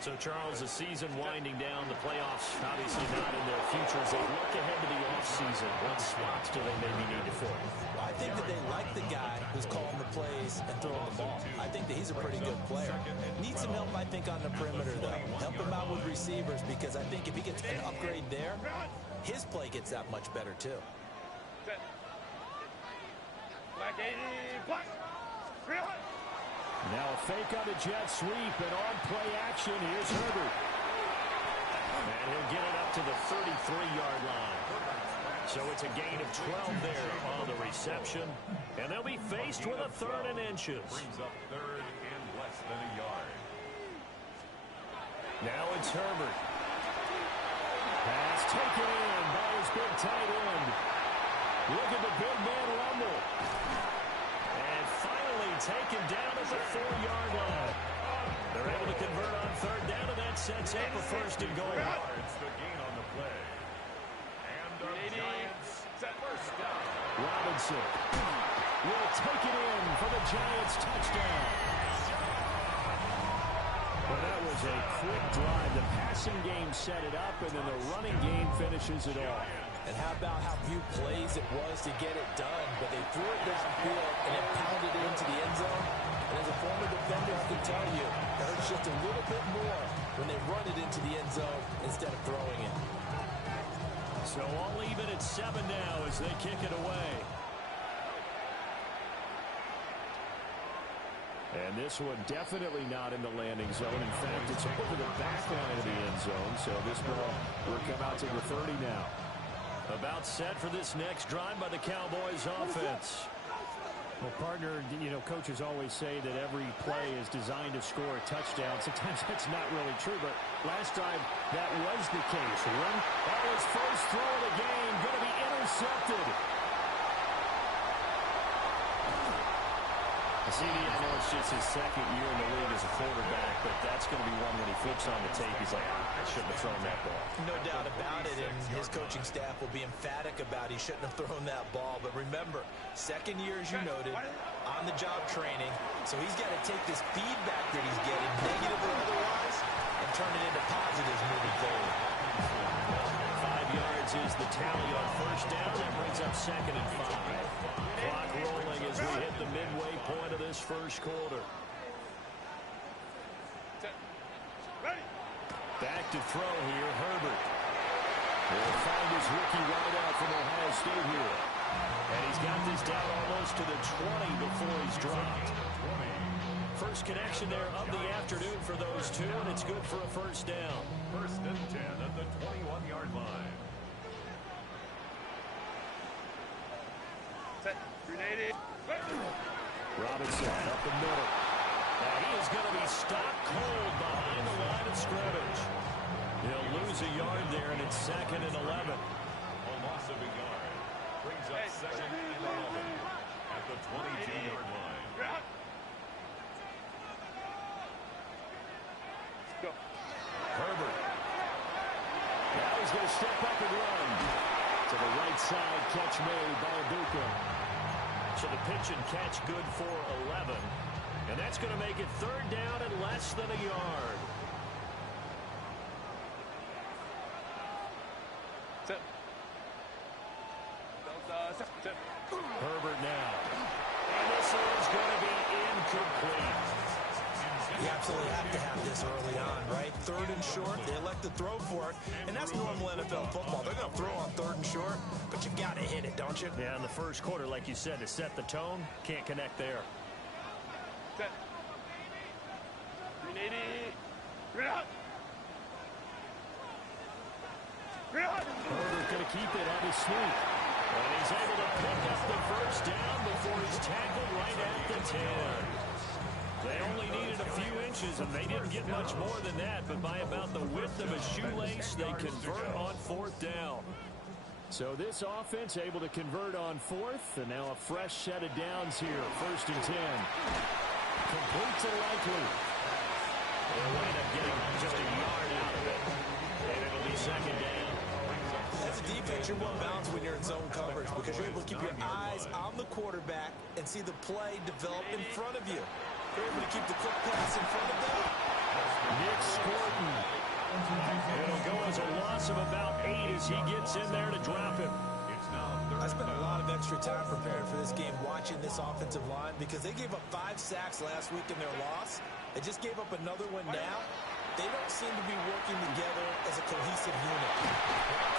So, Charles, the season winding down, the playoffs obviously not in their future. As they look ahead to the offseason, what spots do they maybe need to fill? Well, I think that they like the guy who's calling the plays and throwing the ball. I think that he's a pretty good player. Needs some help, I think, on the perimeter, though. Help him out with receivers, because I think if he gets an upgrade there, his play gets that much better, too. Now a fake on the jet sweep, and on play action, here's Herbert. And he'll get it up to the 33-yard line. So it's a gain of 12 there on the reception. And they'll be faced with a 3rd and inches. Brings up 3rd and less than a yard. Now it's Herbert. Pass taken in by his big tight end. Look at the big man rumble. And finally taken down at the 4-yard line. They're able to convert on third down, and that sets up a first and goal. It's the gain on the play. And the Giants first down. Robinson will take it in for the Giants touchdown. Well, that was a quick drive. The passing game set it up, and then the running game finishes it off. And how about how few plays it was to get it done? But they threw it downfield and then pounded it into the end zone. And as a former defender, I can tell you, it hurts just a little bit more when they run it into the end zone instead of throwing it. So all even at 7 now as they kick it away. And this one definitely not in the landing zone. In fact, it's over the back line of the end zone. So this ball will come out to the 30 now. About set for this next drive by the Cowboys offense. Well, partner, you know, coaches always say that every play is designed to score a touchdown. Sometimes that's not really true, but last drive, that was the case. His first throw of the game going to be intercepted. CD, I know it's just his second year in the league as a quarterback, but that's going to be one when he flips on the tape. He's like, I shouldn't have thrown that ball. No doubt about it, and his coaching staff will be emphatic about he shouldn't have thrown that ball. But remember, second year, as you noted, on-the-job training, so he's got to take this feedback that he's getting, negative or otherwise, and turn it into positives moving forward. 5 yards is the tally on first down. That brings up 2nd and 5. Clock rolling as we hit the midway point of this first quarter. Back to throw here, Herbert. Will find his rookie wideout from Ohio State here. And he's got this down almost to the 20 before he's dropped. First connection there of the afternoon for those two, and it's good for a first down. 1st and 10 at the 21-yard line. Robinson up the middle. Now he is going to be stopped cold behind the line of scrimmage. He'll lose a yard there, and it's 2nd and 11. A loss of a yard brings up 2nd and 11 at the 22-yard line. Herbert. Now he's going to step up and run. To the right side, catch made by Abuka. So the pitch and catch good for 11. And that's going to make it 3rd down and less than a yard. Herbert now. And this is going to be incomplete. You absolutely have to have this early on, right? 3rd and short, they elect to throw for it, and that's normal NFL football. They're going to throw on 3rd and short, but you got to hit it, don't you? Yeah, in the first quarter, like you said, to set the tone, can't connect there. Herbert's going to keep it on his sneak. And he's able to pick up the first down before he's tackled right at the 10. They only needed a few inches, and they didn't get much more than that, but by about the width of a shoelace, they convert on 4th down. So this offense able to convert on 4th, and now a fresh set of downs here. 1st and 10. Complete to Likely. They'll wind up getting just a yard out of it, and it'll be 2nd down. As a defense, you're more balanced when you're in zone coverage because you're able to keep your eyes on the quarterback and see the play develop in front of you. You're able to keep the quick pass in front of them. Nick Scorton. It'll go as a loss of about 8 as he gets in there to drop him. I spent a lot of extra time preparing for this game watching this offensive line because they gave up 5 sacks last week in their loss. They just gave up another one now. They don't seem to be working together as a cohesive unit.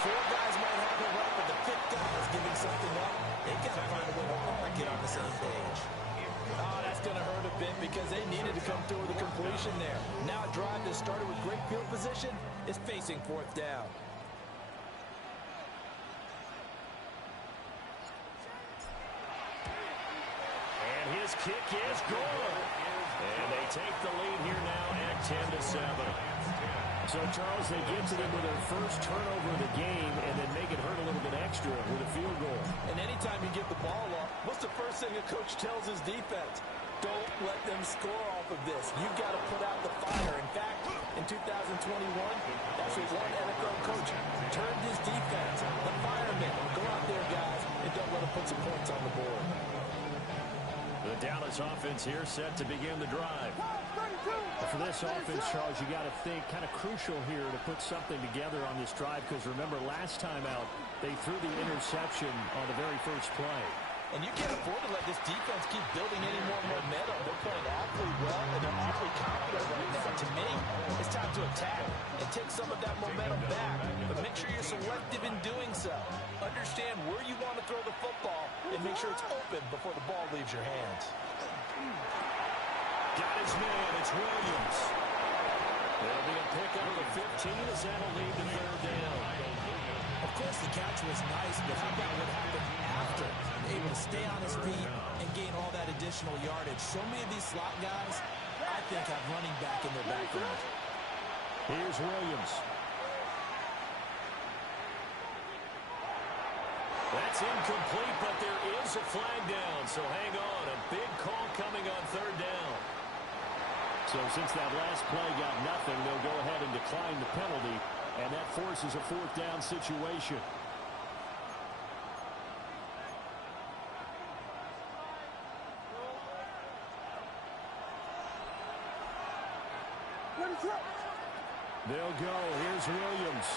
4 guys might have it right, but the 5th guy is giving something up. They've got to find a way to all get on the same page. Oh, that's going to hurt a bit because they needed to come through with a completion there. Now a drive that started with great field position is facing 4th down. And his kick is good. And they take the lead here now at 10-7. So, Charles, they get to them with their first turnover of the game and then make it hurt a little bit extra with a field goal. And anytime you give the ball up, what's the first thing a coach tells his defense? Don't let them score off of this. You've got to put out the fire. In fact, in 2021, that's what one NFL coach turned his defense. The firemen. Go out there, guys, and don't let them put some points on the board. The Dallas offense here set to begin the drive. For this offense, Charles, you got to think kind of crucial here to put something together on this drive, because remember, last time out, they threw the interception on the very first play. And you can't afford to let this defense keep building any more momentum. They're playing awfully well, and they're awfully confident right now. To me, it's time to attack and take some of that momentum back. But make sure you're selective in doing so. Understand where you want to throw the football, and make sure it's open before the ball leaves your hands. Got his man. It's Williams. There'll be a pickup of 15 as that'll lead to third down. Of course, the catch was nice, but how about what happened after? Able to stay on his feet and gain all that additional yardage. So many of these slot guys, I think, have running back in their background. Here's Williams. That's incomplete, but there is a flag down, so hang on. A big call coming on third down. So since that last play got nothing, they'll go ahead and decline the penalty, and that forces a fourth down situation. They'll go. Here's Williams.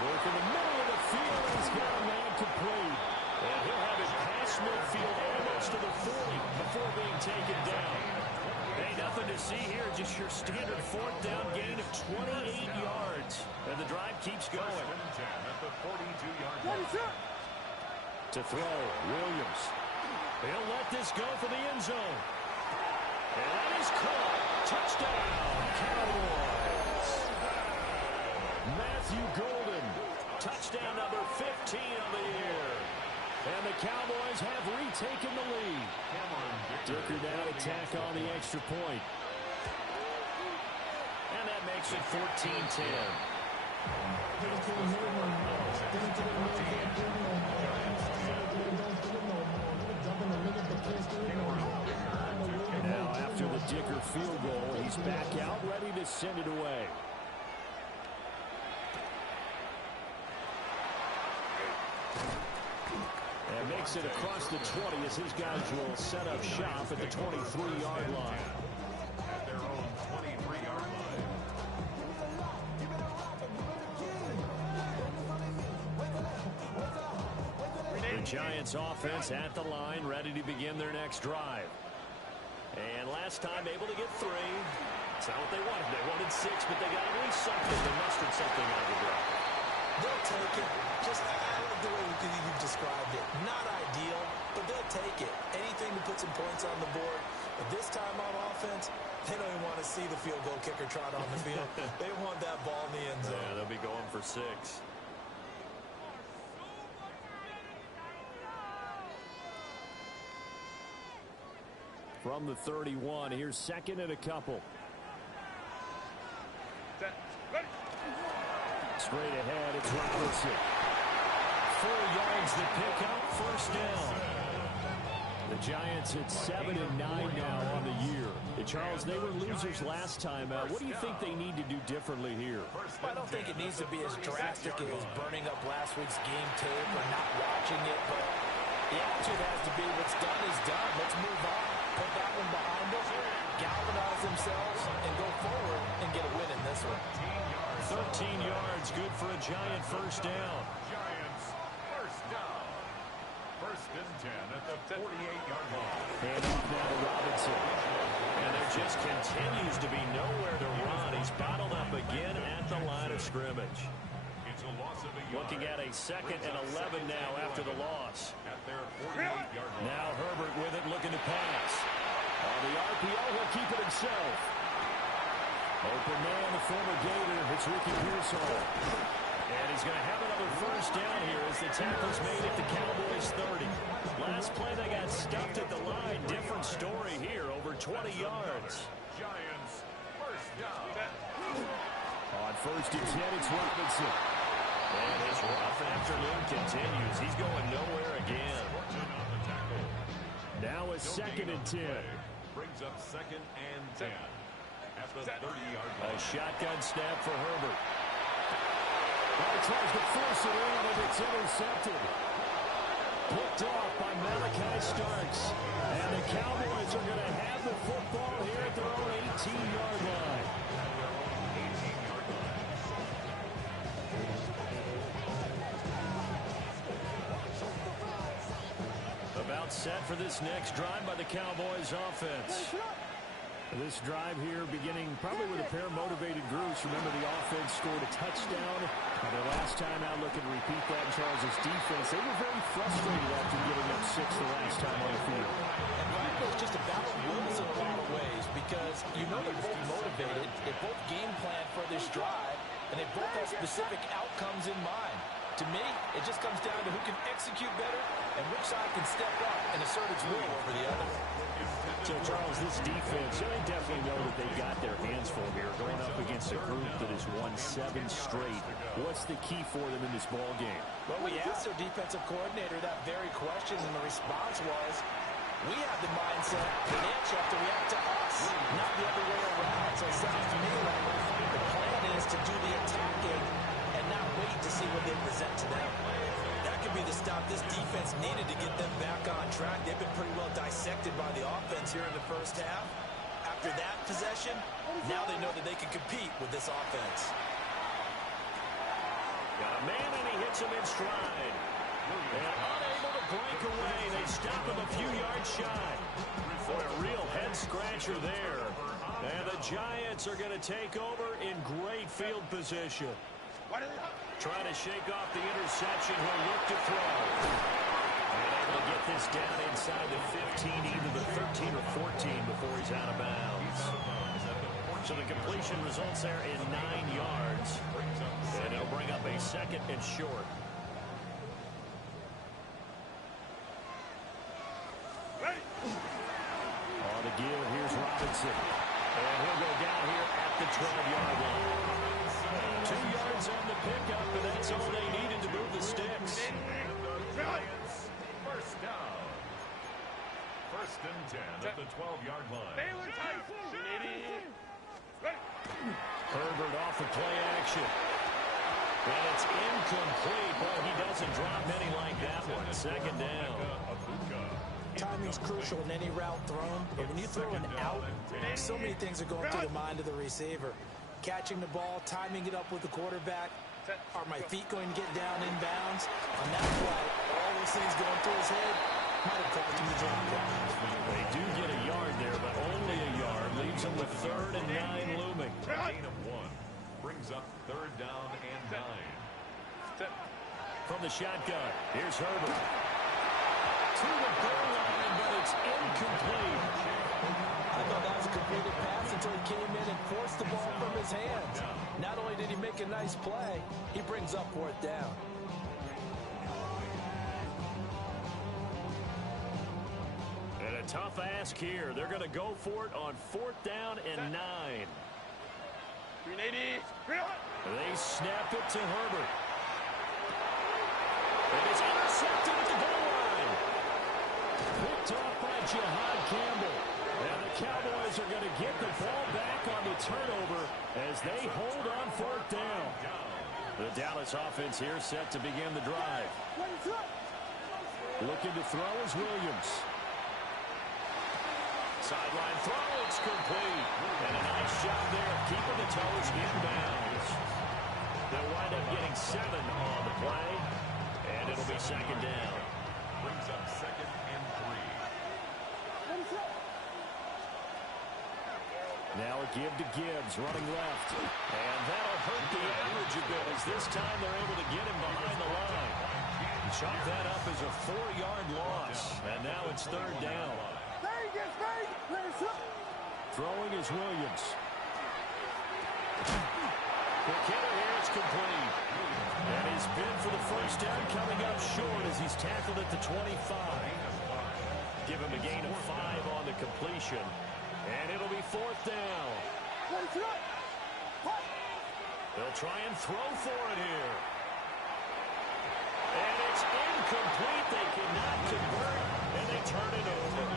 Work in the middle of the field. He's got a man complete. And he'll have it past midfield almost to the 40 before being taken down. Hey, nothing to see here. Just your standard fourth down gain of 28 yards. And the drive keeps going. At the 42-yard line. To throw, Williams. He'll let this go for the end zone. And that is caught. Touchdown, Cowboys. Matthew Golden. Touchdown number 15 of the year. And the Cowboys have retaken the lead. Dicker down to tack on the extra point. And that makes it 14-10. Now after the Dicker field goal, he's back out, ready to send it away. And makes it across the 20 as his guys will set up shop at the 23-yard line. At their own 23-yard line. The Giants offense at the line, ready to begin their next drive. And last time able to get 3. It's not what they wanted. They wanted 6, but they got at least something. They mustered something out of the drive. They'll take it. Just, I love the way you've described it. Not ideal, but they'll take it. Anything to put some points on the board. But this time on offense, they don't even want to see the field goal kicker trot on the field. They want that ball in the end zone. Yeah, they'll be going for 6. From the 31, here's second and a couple. Straight ahead, it's Robinson. 4 yards to pick up, first down. The Giants at 7-9 now on the year. Charles, they were losers last time out. What do you think they need to do differently here? I don't think it needs to be as drastic as burning up last week's game tape or not watching it, but the attitude has to be what's done is done. Let's move on. Put that one behind us, galvanize themselves, and go forward and get a win in this one. 13 yards, good for a Giant first down. Giants, first down. First and 10 at the 48-yard line. Hand off now to Robinson. And there just continues to be nowhere to run. He's bottled up again at the line of scrimmage. It's a loss of a yard. Looking at a 2nd and 11 now after the loss. At their 48-yard line. Now Herbert with it, looking to pass. On the RPO, he'll keep it himself. Open man, the former Gator. It's Ricky Pearsall. And he's going to have another first down here as the tackle's made at the Cowboys 30. Last play, they got stuffed at the line. Different story here, over 20 yards. Giants, first down. On first and 10, it's Robinson. And his rough afternoon continues. He's going nowhere again. On the tackle. Now a second and 10. Brings up second and 10 at the 30-yard line. A shotgun snap for Herbert. He tries to force it in, and it's intercepted. Picked off by Malachi Starks. And the Cowboys are going to have the football here at their own 18-yard line. About set for this next drive by the Cowboys offense. This drive here beginning probably with a pair of motivated groups. Remember, the offense scored a touchdown. Their last time out, looking to repeat that in Charles' defense. They were very frustrated after giving up 6 the last time on the field. And Michael, it's just about wills in a lot of ways because you know they're both motivated. They both game plan for this drive, and they both have specific outcomes in mind. To me, it just comes down to who can execute better and which side can step up and assert its will over the other. So, Charles, this defense, they definitely know that they got their hands full here, going up against a group that has won 7 straight. What's the key for them in this ball game? Well, we asked their defensive coordinator that very question, and the response was, we have the mindset that they actually have to react to us, not the other way around. So it sounds to me like the plan is to do the attacking and not wait to see what they present to them. That could be the stop this defense needed to get them back on track. They've been pretty well dissected by the offense here in the first half. After that possession, now they know that they can compete with this offense. Got a man, and he hits him in stride. And unable to break away. They stop him a few yards shy. Boy, a real head-scratcher there. And the Giants are going to take over in great field position. Trying to shake off the interception. He'll look to throw. And able to get this down inside the 15, either the 13 or 14 before he's out of bounds. So the completion results there in 9 yards. And it'll bring up a second and short. On the give, here's Robinson. And he'll go down here at the 12-yard line. 2 yards on the pickup, and that's all they needed to move the sticks. Giants, first down. First and 10 at the 12-yard line. Herbert off the play action. And it's incomplete. Boy, he doesn't drop many like that one. Second down. Timing's crucial in any route thrown, but when you throw an out, so many things are going through the mind of the receiver. Catching the ball, timing it up with the quarterback. Are my feet going to get down in bounds? On that play, all those things going through his head might have cost him the drop. They do get a yard there, but only a yard. Leaves them with 3rd and 9 looming. Gain of 1 brings up 3rd down and 9. From the shotgun, here's Herbert. To the goal line, but it's incomplete. I thought that was a completed pass until he came in and forced the ball from his hands. Not only did he make a nice play, he brings up 4th down. And a tough ask here. They're going to go for it on 4th down and 9. 380. They snap it to Herbert. And it's intercepted at the goal line. Picked off by Jihad Campbell. And the Cowboys are going to get the ball back on the turnover as they hold on 4th down. The Dallas offense here set to begin the drive. Looking to throw is Williams. Sideline throw, it's complete. And a nice job there of keeping the toes in bounds. They'll wind up getting 7 on the play. And it'll be second down. Brings up 2nd and 3. Now a give to Gibbs, running left. And that'll hurt the average a bit as this time they're able to get him behind the line. Chop that up as a 4-yard loss. And now it's 3rd down. Throwing is Williams. The killer here is complete. And his bid for the first down coming up short as he's tackled at the 25. Give him a gain of 5 on the completion. And it'll be 4th down. They'll try and throw for it here. And it's incomplete. They cannot convert, and they turn it over.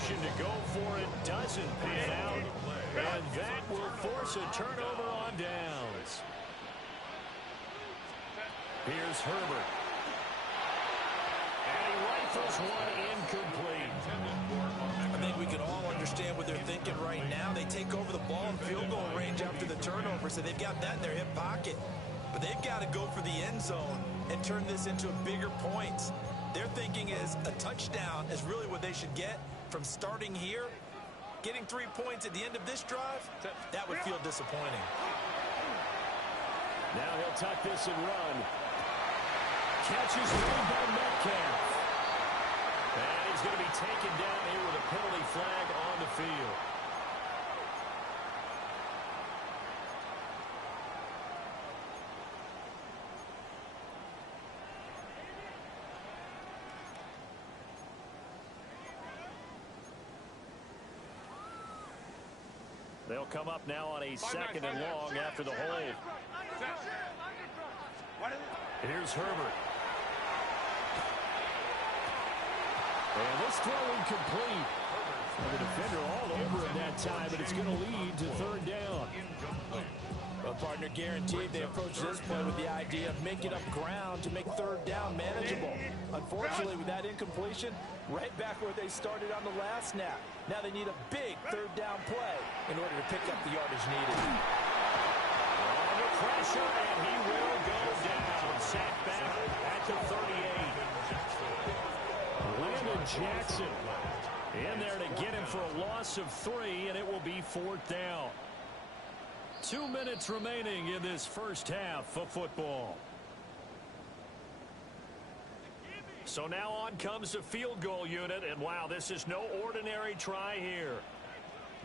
motion to go for it doesn't pan out. And that will force a turnover on downs. Here's Herbert. And he rifles one incomplete. I think we can all understand what they're thinking right now. They take over the ball in field goal range after the turnover, so they've got that in their hip pocket. But they've got to go for the end zone and turn this into bigger points. Their thinking is a touchdown is really what they should get from starting here. Getting 3 points at the end of this drive, that would feel disappointing. Now he'll tuck this and run. Catches made by Metcalf. And he's going to be taken down here with a penalty flag on the field. They'll come up now on a 2nd and long after the hold. Here's Herbert. And this throw incomplete. And the defender all over him that time, but it's going to lead to 3rd down. Well, partner, guaranteed they approach this play with the idea of making up ground to make 3rd down manageable. Unfortunately, with that incompletion, right back where they started on the last snap. Now they need a big 3rd down play in order to pick up the yardage needed. Under pressure, and he will go down. Sacked back at the 38. Landon Jackson in there to get him for a loss of 3, and it will be 4th down. 2 minutes remaining in this first half of football. So now on comes the field goal unit, and wow, this is no ordinary try here.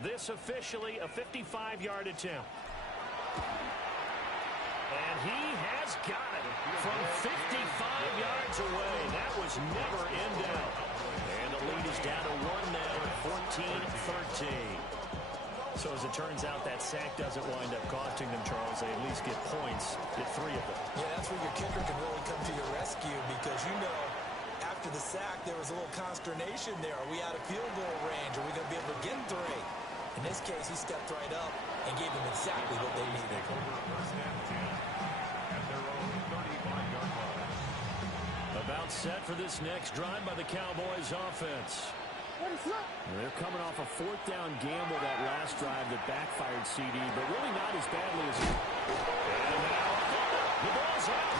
This officially a 55-yard attempt. And he has got it from 55 yards away. That was never in doubt. And the lead is down to 1 now at 14-13. So as it turns out, that sack doesn't wind up costing them, Charles. They at least get points, get 3 of them. Yeah, that's where your kicker can really come to your rescue, because you know after the sack there was a little consternation there. Are we out of field goal range? Are we going to be able to get 3? In this case, he stepped right up and gave them exactly what they needed. About set for this next drive by the Cowboys offense. They're coming off a 4th down gamble that last drive that backfired CD, but really not as badly as he. And now the ball's out,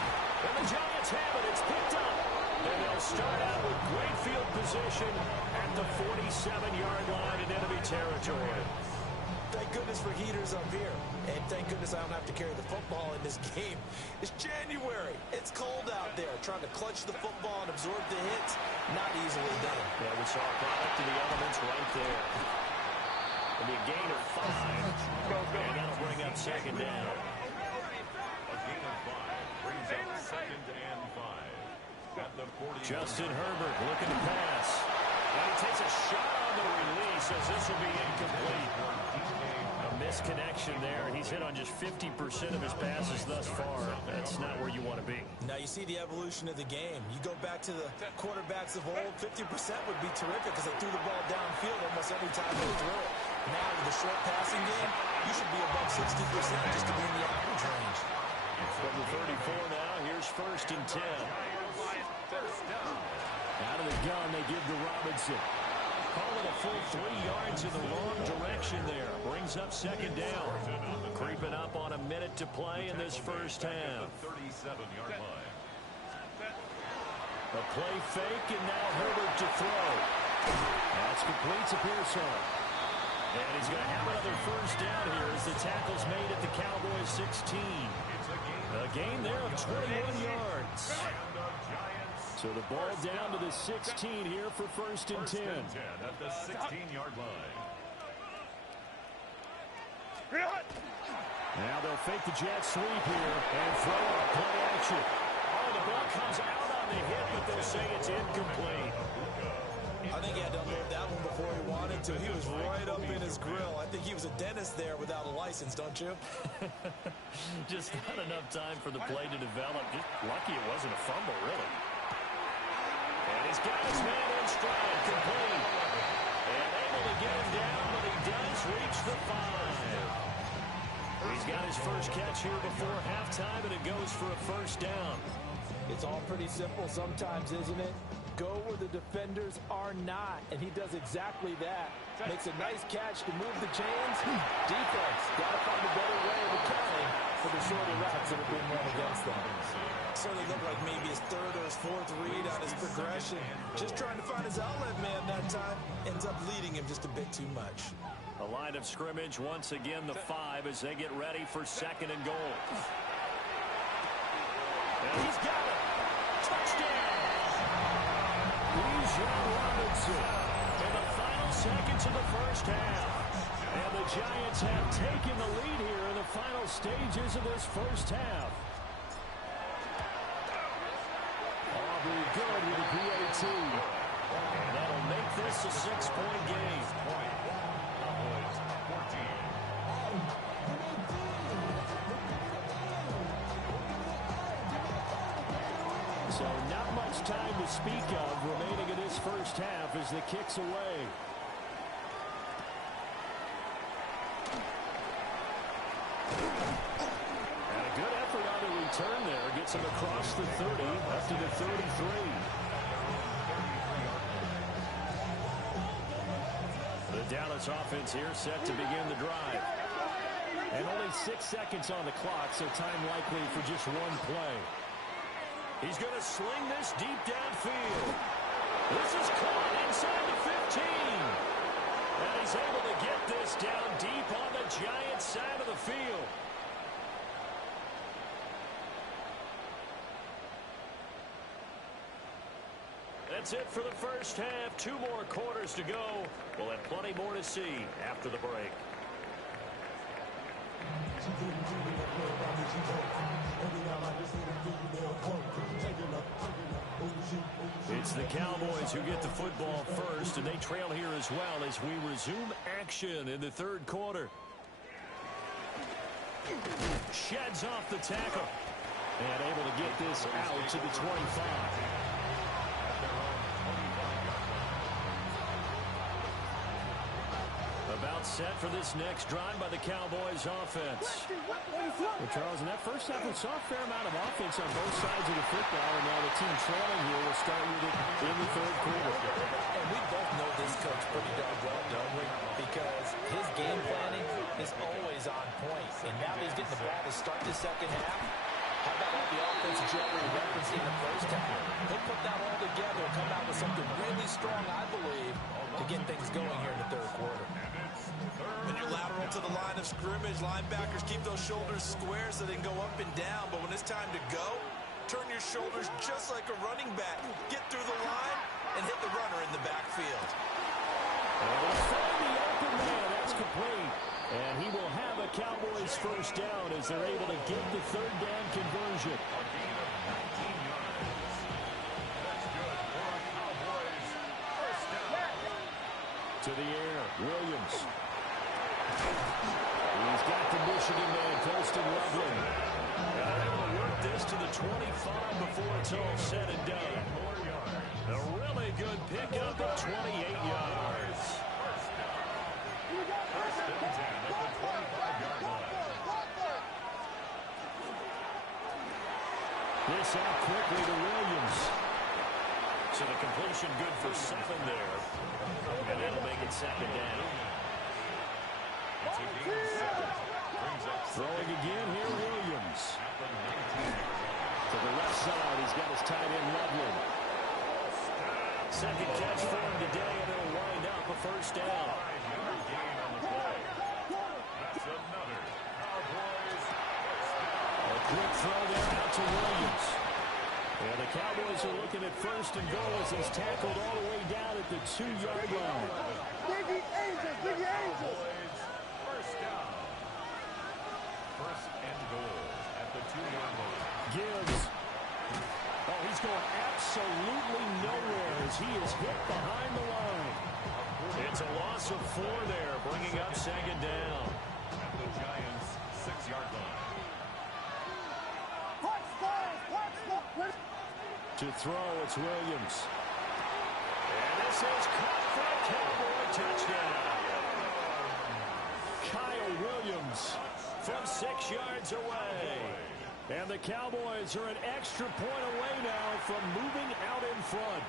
and the Giants have it. It's picked up, and they'll start out with great field position at the 47-yard line in enemy territory. Thank goodness for heaters up here. And thank goodness I don't have to carry the football in this game. It's January. It's cold out there. Trying to clutch the football and absorb the hits, not easily done. Yeah, we saw a product of the elements right there. It'll be a gain of 5. And that'll bring up 2nd down. A gain of 5 brings up 2nd and 5. At the 40. Justin Herbert looking to pass. And he takes a shot on the release as this will be incomplete. A misconnection there. He's hit on just 50% of his passes thus far. That's not where you want to be. Now you see the evolution of the game. You go back to the quarterbacks of old, 50% would be terrific because they threw the ball downfield almost every time they threw it. Now with the short passing game, you should be above 60% just to be in the average range. From the 34 now, here's 1st and 10. Out of the gun, they give to Robinson. Call it a full 3 yards in the wrong direction there. Brings up 2nd down. Creeping up on a minute to play in this first half. 37-yard line. A play fake, and now Herbert to throw. That's complete to Pearson. And he's going to have another 1st down here as the tackle's made at the Cowboys 16. A gain there of 21 yards. So the ball down to the 16 here for 1st and 10. At the 16-yard line. Now they'll fake the jet sweep here and throw up play action. Oh, the ball comes out on the hit, but they'll say it's incomplete. I think he had to unload that one before he wanted to. He was right up in his grill. I think he was a dentist there without a license, don't you? Just not enough time for the play to develop. Just lucky it wasn't a fumble, really. And he's got his man in stride, complete. And to get him down, but he does reach the 5. He's got his first catch here before halftime, and it goes for a first down. It's all pretty simple sometimes, isn't it? Go where the defenders are not, and he does exactly that. Makes a nice catch to move the chains. Defense, got to find a better way of accounting for the shorter routes that are being run against them. Certainly looked like maybe his third or his fourth read on his progression. Just trying to find his outlet man that time. Ends up leading him just a bit too much. A line of scrimmage, once again the 5 as they get ready for second and goal. And he's got it. Touchdown! Bijan Robinson in the final seconds of the first half. And the Giants have taken the lead here in the final stages of this first half. Aubrey good with a PAT. And that'll make this a 6-point game. So not much time to speak of remaining in this first half as the kick's away. And a good effort on the return there. Gets him across the 30 up to the 33. The Dallas offense here set to begin the drive. And only 6 seconds on the clock, so time likely for just one play. He's going to sling this deep downfield. This is caught inside the 15. And he's able to get this down deep on the Giants side of the field. That's it for the first half. 2 more quarters to go. We'll have plenty more to see after the break. It's the Cowboys who get the football first, and they trail here as well as we resume action in the third quarter. Sheds off the tackle. And able to get this out to the 25. About set for this next drive by the Cowboys offense. Well, Charles, in that first half, we saw a fair amount of offense on both sides of the football, and now the team trailing here will start with it in the third quarter. And we both know this coach pretty darn well, don't we? Because his game planning is always on point. And now he's getting the ball to start the second half. How about all the offense Jerry referenced in the first half? He'll put that all together and come out with something really strong, I believe, to get things going here in the third quarter. When you're lateral to the line of scrimmage, linebackers keep those shoulders square so they can go up and down. But when it's time to go, turn your shoulders just like a running back. Get through the line and hit the runner in the backfield. And they find the open man. That's complete. And he will have a Cowboys first down as they're able to get the third down conversion. To the air, Williams. He's got the Michigan man, Colston Loveland. And they're able to work this to the 25 before it's all said and done. A really good pickup of 28 yards. First and 10 at the 25-yard line. This out quickly to Williams. So the completion good for 7 there. And that'll make it second down. Throwing again here, Williams. To the left side, he's got his tight end, Loveland. Second catch for him today, and it'll wind up a first down. A quick throw there out to Williams. And the Cowboys are looking at first and goal as he's tackled all the way down at the 2-yard line. Biggie Angels, Biggie Angels. First down. First and goal at the 2-yard line. Gibbs. Oh, he's going absolutely nowhere as he is hit behind the line. It's a loss of 4 there, bringing up second down. At the Giants' 6-yard line. To throw, it's Williams. And this is caught for a Cowboy touchdown. Kyle Williams from 6 yards away. And the Cowboys are an extra point away now from moving out in front.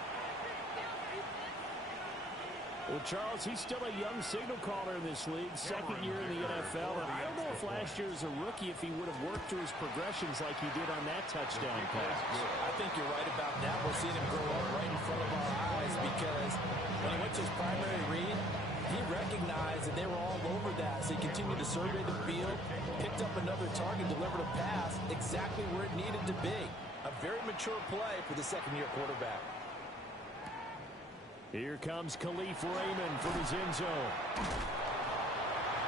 Well, Charles, he's still a young signal caller in this league, second year in the NFL. And I don't know if last year as a rookie, if he would have worked through his progressions like he did on that touchdown pass. I think you're right about that. We're seeing him grow up right in front of our eyes because when he went to his primary read, he recognized that they were all over that. So he continued to survey the field, picked up another target, delivered a pass exactly where it needed to be. A very mature play for the second-year quarterback. Here comes Khalif Raymond from his end zone.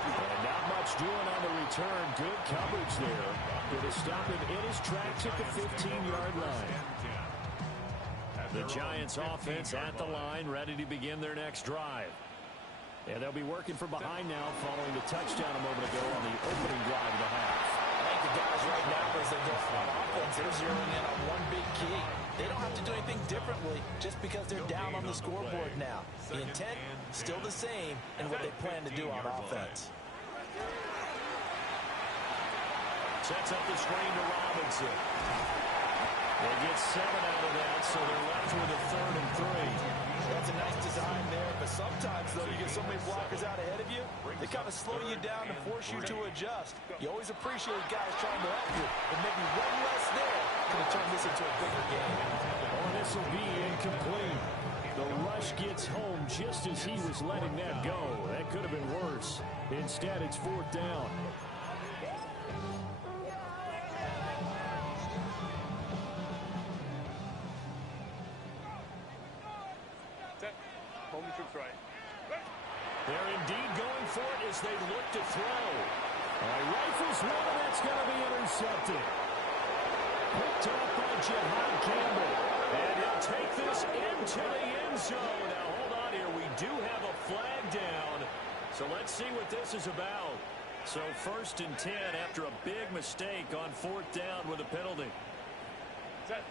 And not much doing on the return. Good coverage there. Going to stop him in his tracks at the 15-yard line. The Giants offense at the line, ready to begin their next drive. And they'll be working from behind now following the touchdown a moment ago on the opening drive of the half. I think the guys right now, as they go on offense, they're zeroing in on one big key. They don't have to do anything differently just because they're down on the scoreboard now. The intent, still the same in what they plan to do on offense. Sets up the screen to Robinson. They get 7 out of that, so they're left with a 3rd and 3. That's a nice design there, but sometimes, though, you get so many blockers out ahead of you, they kind of slow you down to force you to adjust. You always appreciate guys trying to help you, but maybe one less there could have turned this into a bigger game. Oh, this will be incomplete. The rush gets home just as he was letting that go. That could have been worse. Instead, it's 4th down. They're indeed going for it as they look to throw. Rifles one, and that's going to be intercepted. Picked up by Jihad Campbell. And he'll take this into the end zone. Now, hold on here. We do have a flag down. So let's see what this is about. So 1st and 10 after a big mistake on 4th down with a penalty. Set.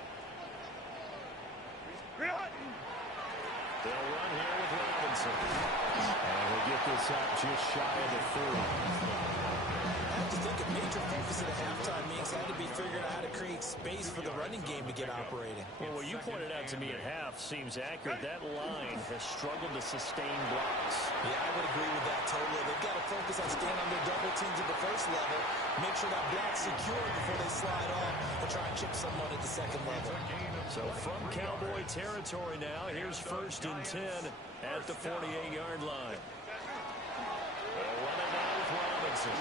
They'll run here with Robinson. And we'll get this up just shy of the 30. I have to think a major focus at a halftime means had to be figuring out how to create space for the running game to get operating. Well, what you pointed out to me at half seems accurate. That line has struggled to sustain blocks. Yeah, I would agree with that totally. They've got to focus on staying on their double teams at the first level, make sure that block's secure before they slide off, and try and chip someone at the second level. So from Cowboy territory now, here's 1st and 10 at the 48-yard line. They'll run it now with Robinson.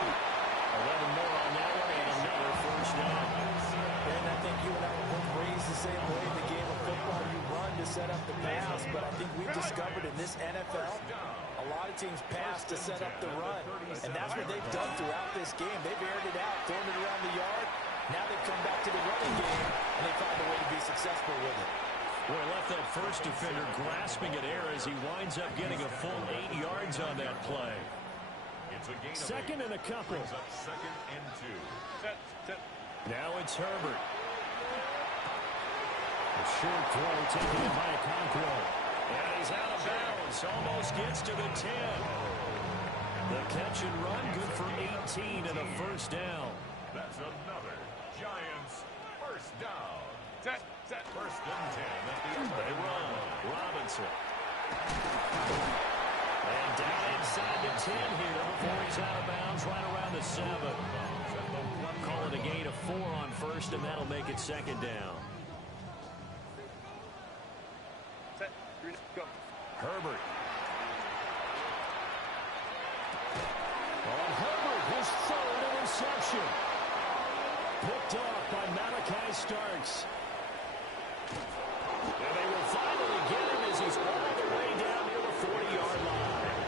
11 more on that one and another 1st down. And I think you and I were both raised the same way in the game of football. You run to set up the pass, but I think we've discovered in this NFL, a lot of teams pass to set up the run. And that's what they've done throughout this game. They've aired it out, thrown it around the yard. Now they've come back to the running game, and they found a way to be successful with it. Boy, left that first defender grasping at air as he winds up getting a full 8 yards on that play. Second and a couple. 2nd and 2. Now it's Herbert. A short throw taken in by Okonkwo. And he's out of bounds. Almost gets to the 10. The catch and run good for 18 and a 1st down. That's another Giants 1st down. Set. 1st and 10. They run. Robinson. And down inside the 10 here before he's out of bounds right around the 7. Call it a gain of 4 on 1st, and that'll make it 2nd down. Set. Go. Herbert. On Herbert, his 3rd interception. Picked off by Malachi Starks. And they will finally get him as he's all the way down near the 40-yard line.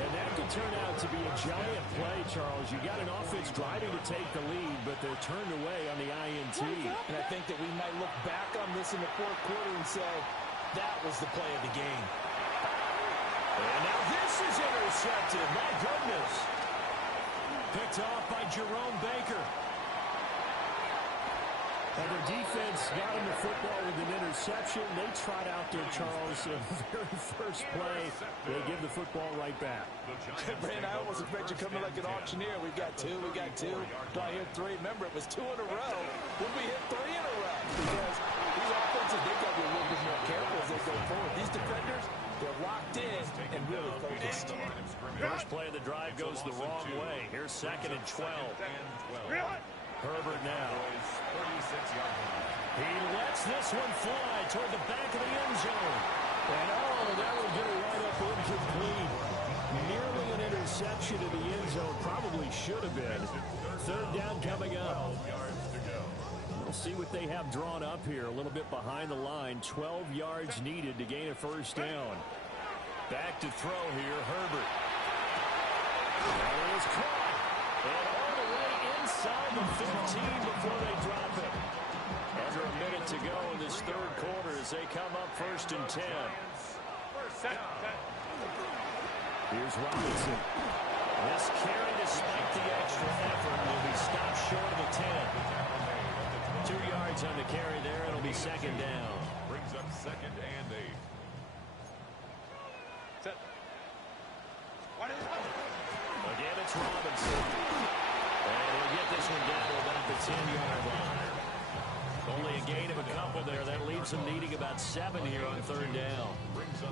And that could turn out to be a giant play, Charles. You got an offense driving to take the lead, but they're turned away on the INT. And I think that we might look back on this in the 4th quarter and say, that was the play of the game. And now this is intercepted. My goodness. Picked off by Jerome Baker. And their defense got him the football with an interception. They trot out there, Charles, in the very first play. They give the football right back. Brand, I almost expect you coming like an auctioneer. We've got two. Do I hear three? Remember, it was 2 in a row. When we hit 3 in a row. Because these offenses, they've got to be a little bit more careful as they go forward. These defenders, they're locked in and really focused. First play of the drive goes the wrong way. Here's 2nd and 12. Herbert now. He lets this one fly toward the back of the end zone. And that will get it right up incomplete. Nearly an interception in the end zone. Probably should have been. 3rd down coming up. We'll see what they have drawn up here. A little bit behind the line. 12 yards needed to gain a 1st down. Back to throw here, Herbert. That is caught. And all the way inside the 15 before they drop it. Under a minute to go in this 3rd quarter as they come up 1st and 10. Here's Robinson. This carry, despite the extra effort, will be stopped short of the 10. 2 yards on the carry there. It'll be 2nd down. Brings up 2nd and 8. Again, it's Robinson. And he'll get this one down to about the 10-yard line. Only a gain of a couple there. That leaves them needing about 7 here on 3rd down.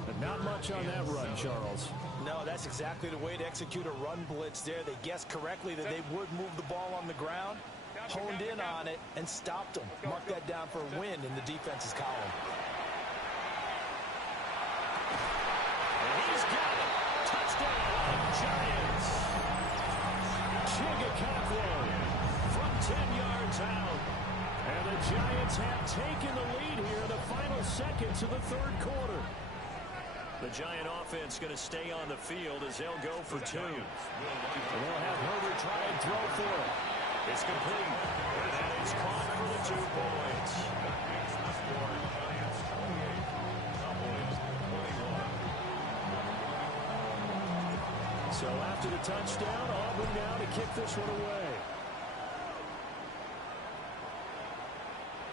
But not much on that run, Charles. No, that's exactly the way to execute a run blitz there. They guessed correctly that they would move the ball on the ground, honed in on it, and stopped them. Mark that down for a win in the defense's column. And he's got it. Touchdown, Giants. Chigakakwo from 10 yards out. And the Giants have taken the lead here in the final seconds of the 3rd quarter. The Giant offense going to stay on the field as they'll go for 2. And they'll have Herbert try and throw for it. It's complete. And that is caught for the 2 points. So after the touchdown, Auburn now to kick this one away.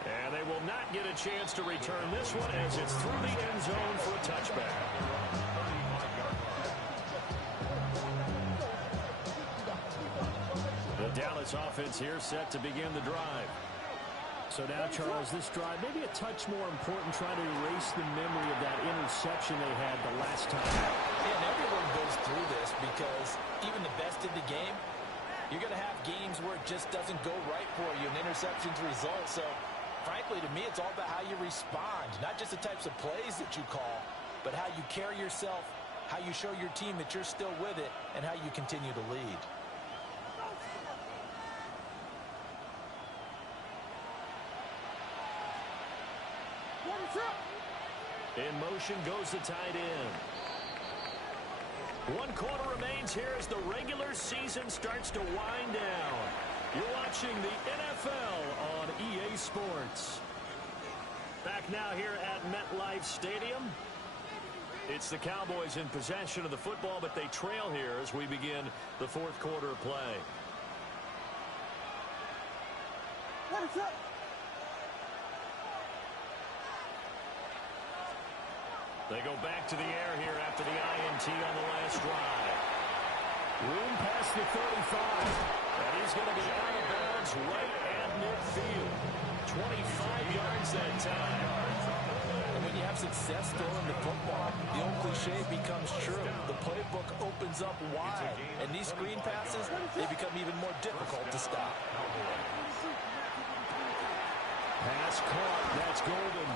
And they will not get a chance to return this one as it's through the end zone for a touchback. The Dallas offense here set to begin the drive. So now, Charles, this drive maybe a touch more important, trying to erase the memory of that interception they had the last time. Yeah, and everyone goes through this because even the best in the game, you're going to have games where it just doesn't go right for you, and interceptions result. So, frankly, to me, it's all about how you respond, not just the types of plays that you call, but how you carry yourself, how you show your team that you're still with it, and how you continue to lead. In motion goes the tight end. 1 quarter remains here as the regular season starts to wind down. You're watching the NFL on EA Sports. Back now here at MetLife Stadium. It's the Cowboys in possession of the football, but they trail here as we begin the 4th quarter of play. What's up? They go back to the air here after the INT on the last drive. Room past the 35. And he's going to be out of bounds right at midfield. 25 yards that time. And when you have success throwing the football, the old cliche becomes true. The playbook opens up wide. And these screen passes, they become even more difficult to stop. Pass caught. That's Golden.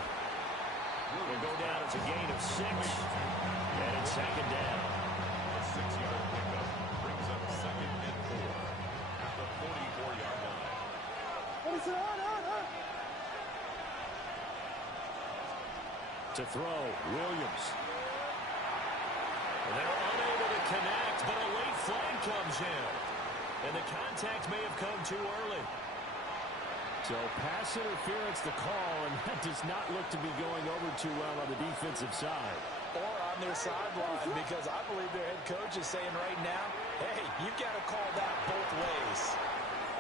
Will go down as a gain of 6. And it's 2nd down. A 6-yard pickup brings up 2nd and 4 at the 44-yard line. To throw, Williams. They're unable to connect, but a late flag comes in. And the contact may have come too early. So pass interference the call, and that does not look to be going over too well on the defensive side. Or on their sideline, because I believe their head coach is saying right now, hey, you've got to call that both ways.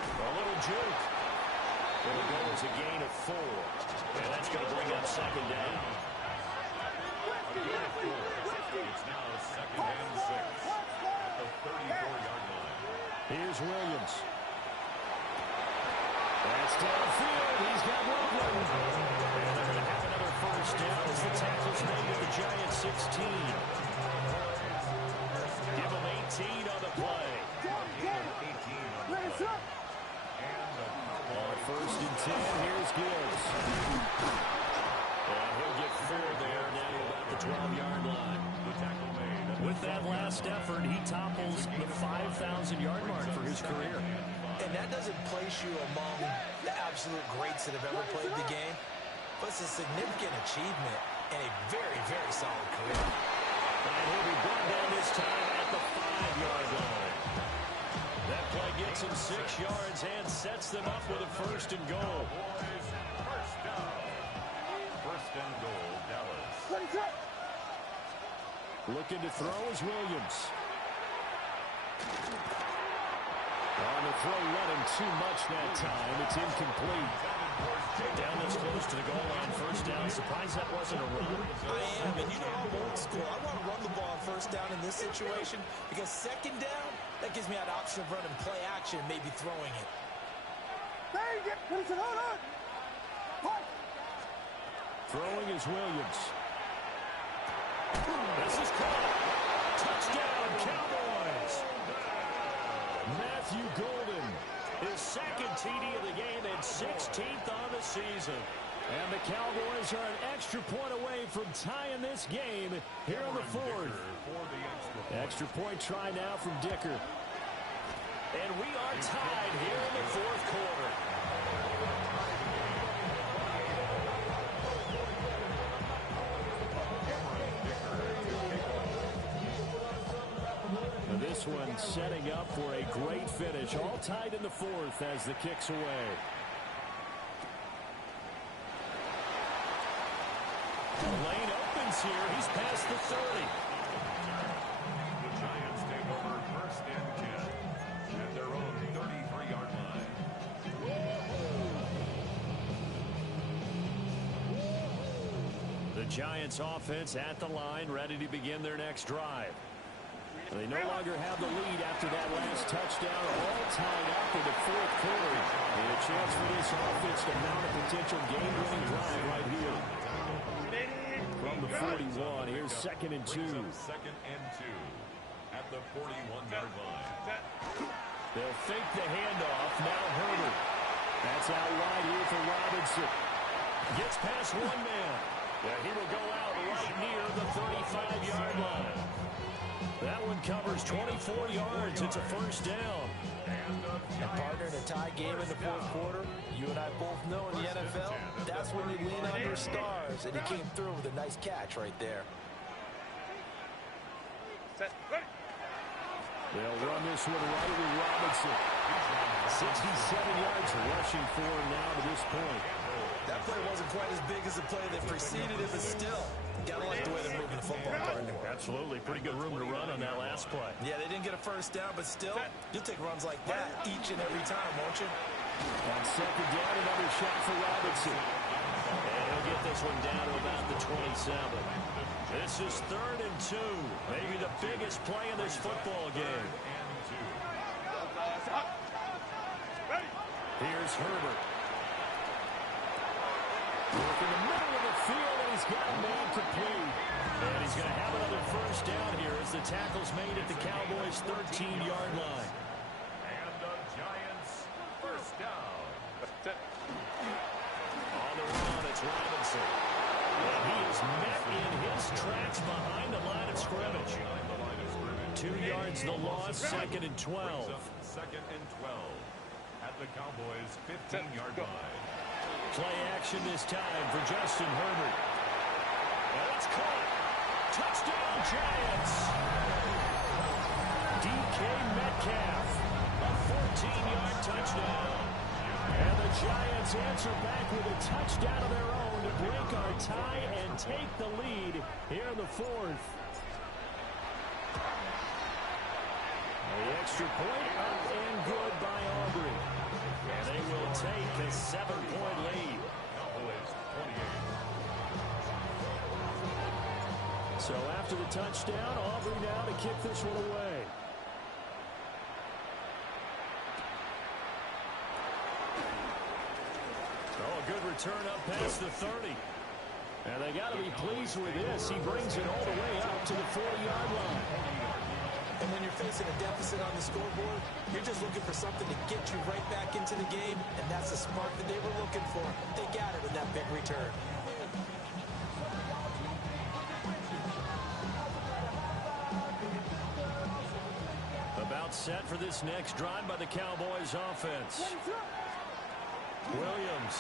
A little juke. It'll go as a gain of 4. And that's going to bring up second down. It's now second and 6 at the 34-yard line. Here's Williams. That's downfield. He's got Loveland. And they're going to have another first down as the tackle's made at the Giants 16. Give them 18 on the play. On first and 10, here's Gibbs. And he'll get 4 there, now about the 12-yard line. With that last effort, he topples the 5,000-yard mark for his career. And that doesn't place you among the absolute greats that have ever played the game, but it's a significant achievement and a very, very solid career. And he'll be brought down this time at the 5-yard line. That play gets him 6 yards and sets them up with a first and goal. First down. First and goal, Dallas. Looking to throw is Williams. On the throw, running too much that time. It's incomplete. Down this close to the goal line, first down. Surprised that wasn't a run. I am, and you know I'm old school. I want to run the ball on first down in this situation because second down, that gives me that option of running play action, maybe throwing it. Throwing is Williams. This is caught. Touchdown, Cowboys. Matthew Golden, his second TD of the game and 16th on the season. And the Cowboys are an extra point away from tying this game here in the 4th. Extra point try now from Dicker. And we are tied here in the 4th quarter. This one setting up for a great finish. All tied in the 4th as the kick's away. The lane opens here. He's past the 30. The Giants take over first and 10 at their own 33-yard line. The Giants offense at the line, ready to begin their next drive. They no longer have the lead after that last touchdown, all tied up in the 4th quarter. And a chance for this offense to mount a potential game-winning drive right here. From the 41, here's second and 2. Second and 2 at the 41-yard line. They'll fake the handoff. Now Herbert. That's out wide here for Robinson. Gets past one man. He will go out right near the 35-yard line. That one covers 24 yards. It's a first down. And partner, in a tie game in the 4th quarter, you and I both know in the NFL, that's when you lean on your stars. And he came through with a nice catch right there. They'll run this one right with Robinson. 67 yards rushing for him now to this point. That play wasn't quite as big as the play that preceded it, but still, gotta like the way they're moving the football, partner. Absolutely. Pretty good room to run on that last play. Yeah, they didn't get a first down, but still, you'll take runs like that each and every time, won't you? On second down, another shot for Robinson. And he'll get this one down to about the 27. This is 3rd and 2. Maybe the biggest play in this football game. Here's Herbert. Look in the middle of the field, and he's got a man complete. And he's going to have another first down here as the tackle's made at the Cowboys' 13-yard line. And the Giants first down. On the run, it's Robinson. And he is met in his tracks behind the line of scrimmage. 2 yards the loss, second and 12. Second and 12 at the Cowboys' 15-yard line. Play action this time for Justin Herbert. And it's caught. Touchdown, Giants. DK Metcalf, a 14-yard touchdown. And the Giants answer back with a touchdown of their own to break our tie and take the lead here in the 4th. The extra point up and good by Aubrey. And they will take a 7-point lead. Cowboys 28. So after the touchdown, Aubrey now to kick this one away. Oh, a good return up past the 30. And they got to be pleased with this. He brings it all the way up to the 40-yard line. And when you're facing a deficit on the scoreboard, you're just looking for something to get you right back into the game, and that's the spark that they were looking for. They got it with that big return. About set for this next drive by the Cowboys offense. Williams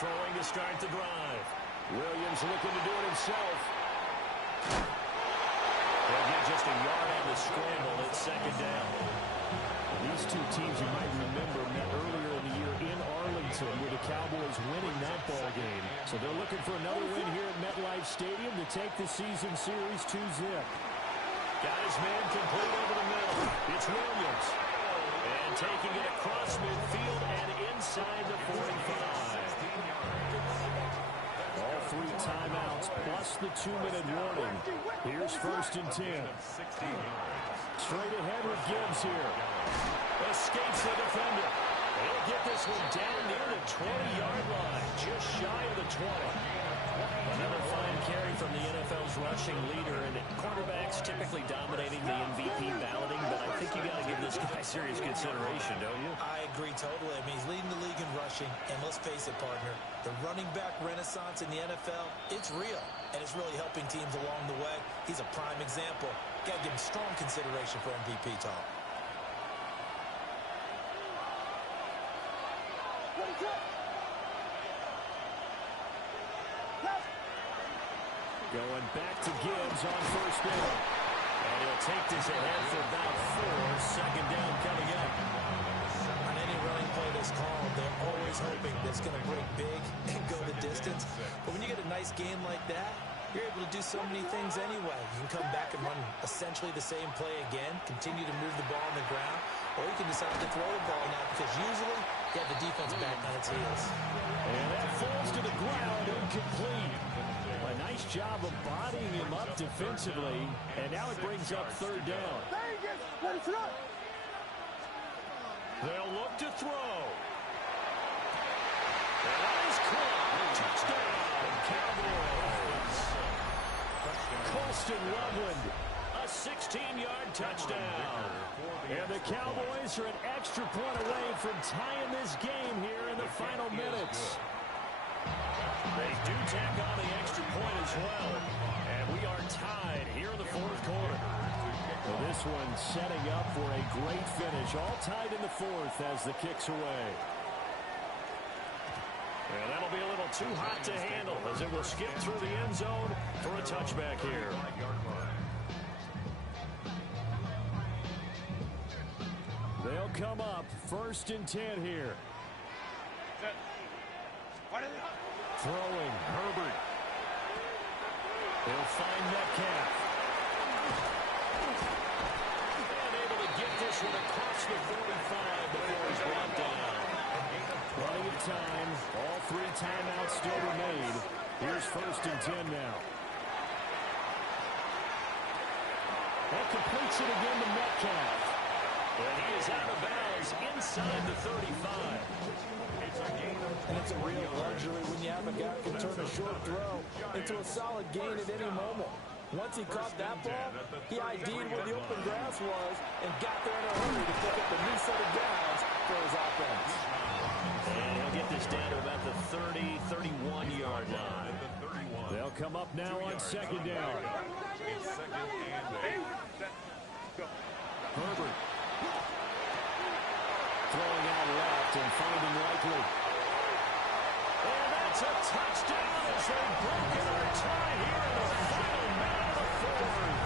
throwing to start the drive. Williams looking to do it himself. They'll get just a yard on the scramble at second down. These two teams, you might remember, met earlier in the year in Arlington with the Cowboys winning that ball game. So they're looking for another win here at MetLife Stadium to take the season series 2-zip. Got his man complete over the middle. It's Williams. And taking it across midfield and inside the 45. All 3 timeouts plus the 2-minute warning. Here's 1st and 10. Straight ahead with Gibbs here. Escapes the defender. He'll get this one down near the 20-yard line. Just shy of the 20. Another fine carry from the NFL's rushing leader, and quarterbacks typically dominating the MVP balloting, but I think you got to give this guy serious consideration, don't you? I agree totally. I mean, he's leading the league in rushing, and let's face it, partner, the running back renaissance in the NFL, it's real, and it's really helping teams along the way. He's a prime example. Got to give him strong consideration for MVP talk. Going back to Gibbs on 1st down. And he'll take this ahead for about 4. Second down coming up. On any running play that's called, they're always hoping that it's going to break big and go the distance. But when you get a nice game like that, you're able to do so many things anyway. You can come back and run essentially the same play again, continue to move the ball on the ground, or you can decide to throw the ball now because usually you have the defense back on its heels. And that falls to the ground, incomplete. A nice job of bodying him up defensively, and now it brings up 3rd down. They'll look to throw. That is caught. Touchdown, Cowboys. Colston Loveland, A 16-yard touchdown. and the Cowboys are an extra point away from tying this game here in the final minutes. They do tack on the extra point as well. And we are tied here in the 4th quarter. Well, this one setting up for a great finish. All tied in the 4th as the kick's away. And that'll be a little too hot to handle as it will skip through the end zone for a touchback here. They'll come up 1st and 10 here. Throwing, Herbert. He'll find Metcalf. And able to get this one across the 45 before he's brought down. Plenty of time. All 3 timeouts still remain. Here's 1st and 10 now. That completes it again to Metcalf. And he is out of bounds inside the 35. And it's a real luxury when you have a guy who can turn a short throw into a solid gain at any moment. Once he caught that ball, he ID'd where the open grass was and got there in a hurry to pick up a new set of downs for his offense. And he'll get this down to about the 30, 31-yard line. They'll come up now on 2nd down. Herbert. Throwing out left and finding Likely. And that's a touchdown as they've broken our tie here in the final minute of the 4th.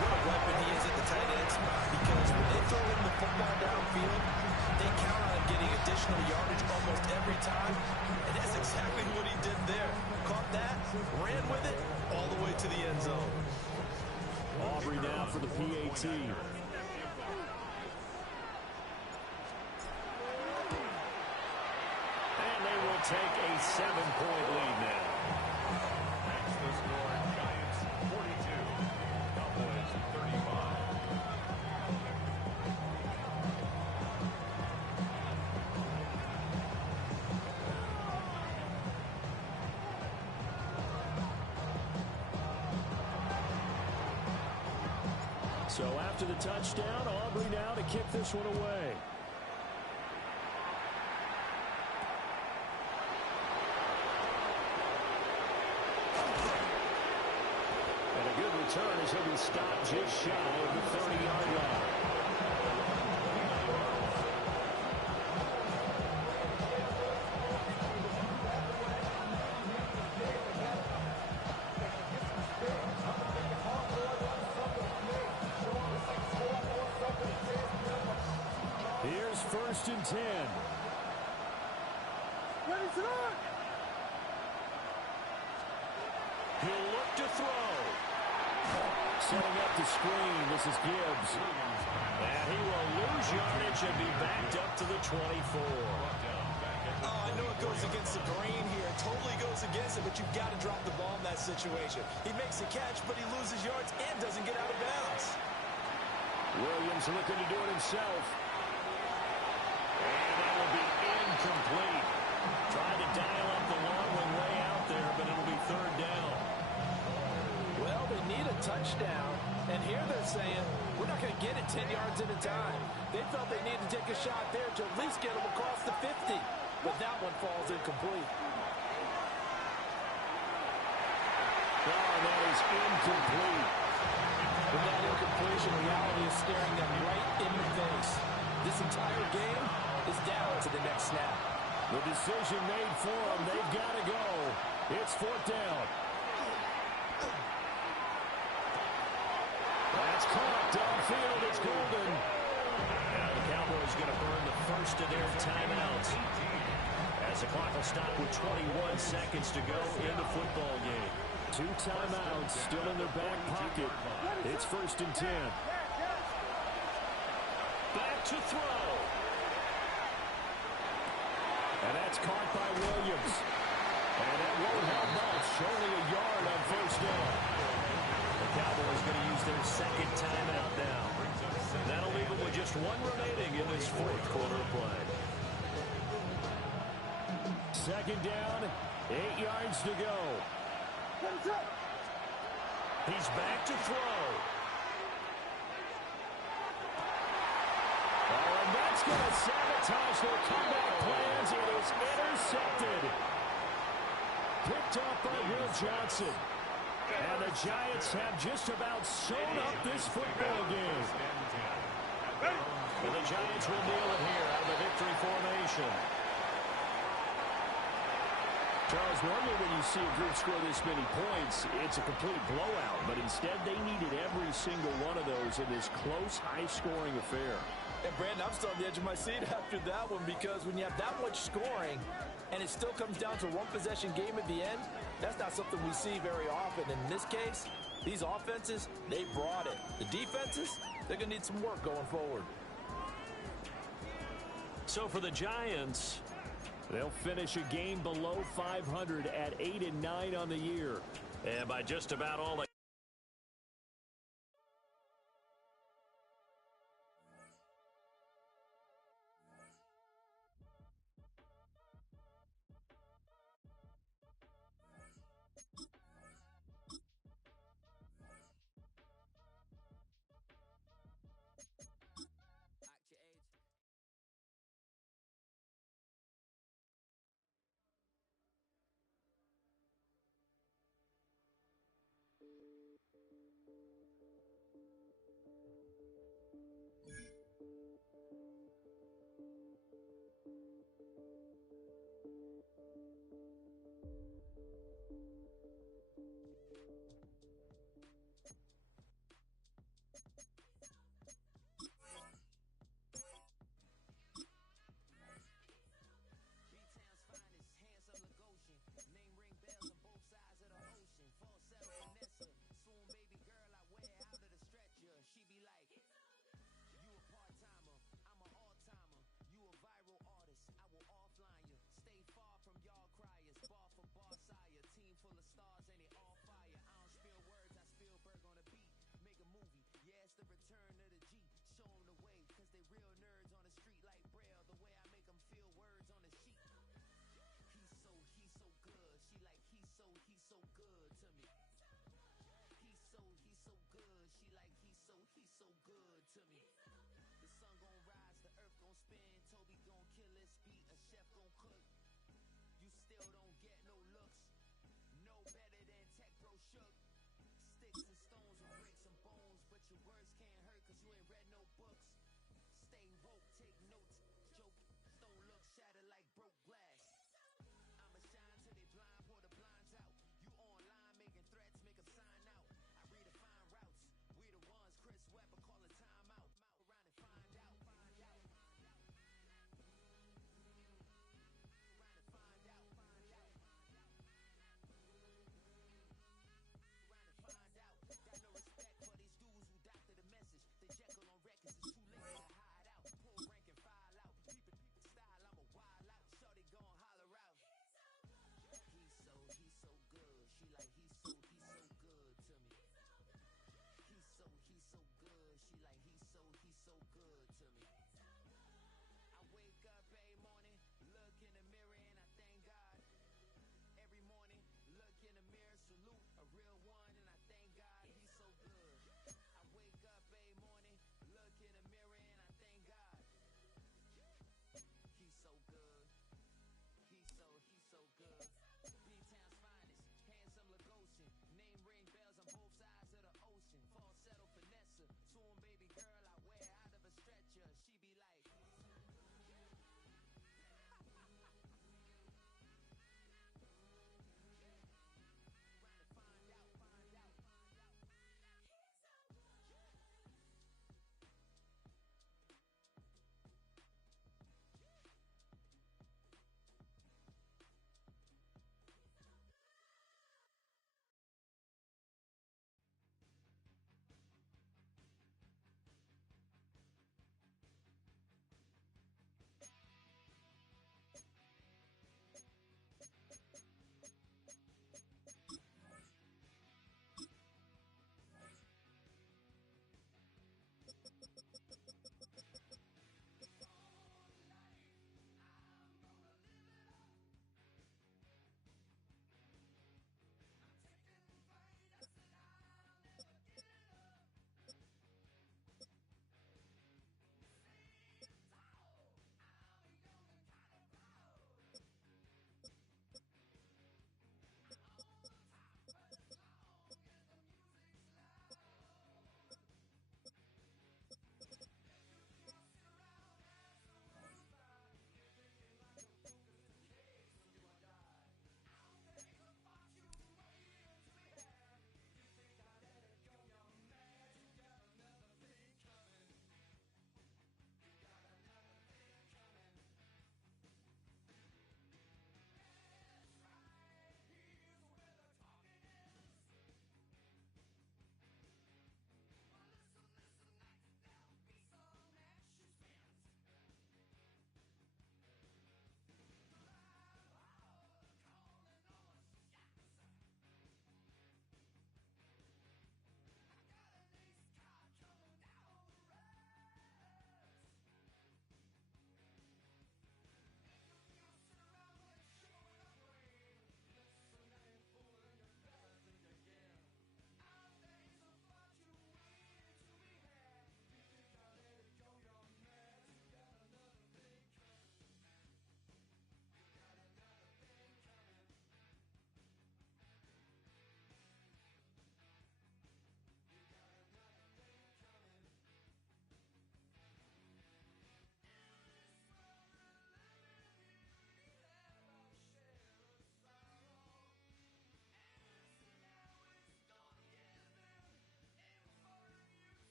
What a weapon he is at the tight end spot, because when they throw him the football downfield, they count on him getting additional yardage almost every time. And that's exactly what he did there. Caught that, ran with it, all the way to the end zone. Aubrey now for the PAT. take a 7-point lead now. That's the score. Giants 42. Cowboys 35. So after the touchdown, Aubrey now to kick this one away. And a good return as he'll be stopped just shy of the 30-yard line. Here's 1st and 10. He'll look to throw. Setting up the screen. This is Gibbs. And he will lose yardage and be backed up to the 24. Oh, I know it goes against the grain here. It totally goes against it, but you've got to drop the ball in that situation. He makes a catch, but he loses yards and doesn't get out of bounds. Williams looking to do it himself. And that will be incomplete. Tried to dial up the long one way out there, but it'll be 3rd down. Well, they need a touchdown, and here they're saying, we're not going to get it 10 yards at a time. They felt they needed to take a shot there to at least get them across the 50, but that one falls incomplete. Oh, that is incomplete. With that incompletion, reality is staring them right in the face. This entire game is down to the next snap. The decision made for them. They've got to go. It's 4th down. That's caught downfield. It's Golden. Now the Cowboys going to burn the first of their timeouts as the clock will stop with 21 seconds to go in the football game. 2 timeouts still in their back pocket. It's 1st and 10. Back to throw. And that's caught by Williams. And that won't help much. Only a yard on 1st down. The Cowboys going to use their 2nd timeout now. That'll leave them with just 1 remaining in this 4th quarter of play. 2nd down, 8 yards to go. He's back to throw. Oh, and that's going to sabotage their comeback plans. It is intercepted. Picked up by Will Johnson. And the Giants have just about sewn up this football game. And the Giants will kneel it here out of the victory formation. Charles, normally when you see a group score this many points, it's a complete blowout. But instead, they needed every single one of those in this close, high-scoring affair. And, Brandon, I'm still on the edge of my seat after that one because when you have that much scoring and it still comes down to a one-possession game at the end, that's not something we see very often. And in this case, these offenses, they brought it. The defenses, they're going to need some work going forward. So for the Giants, they'll finish a game below 500 at 8-9 on the year. And by just about all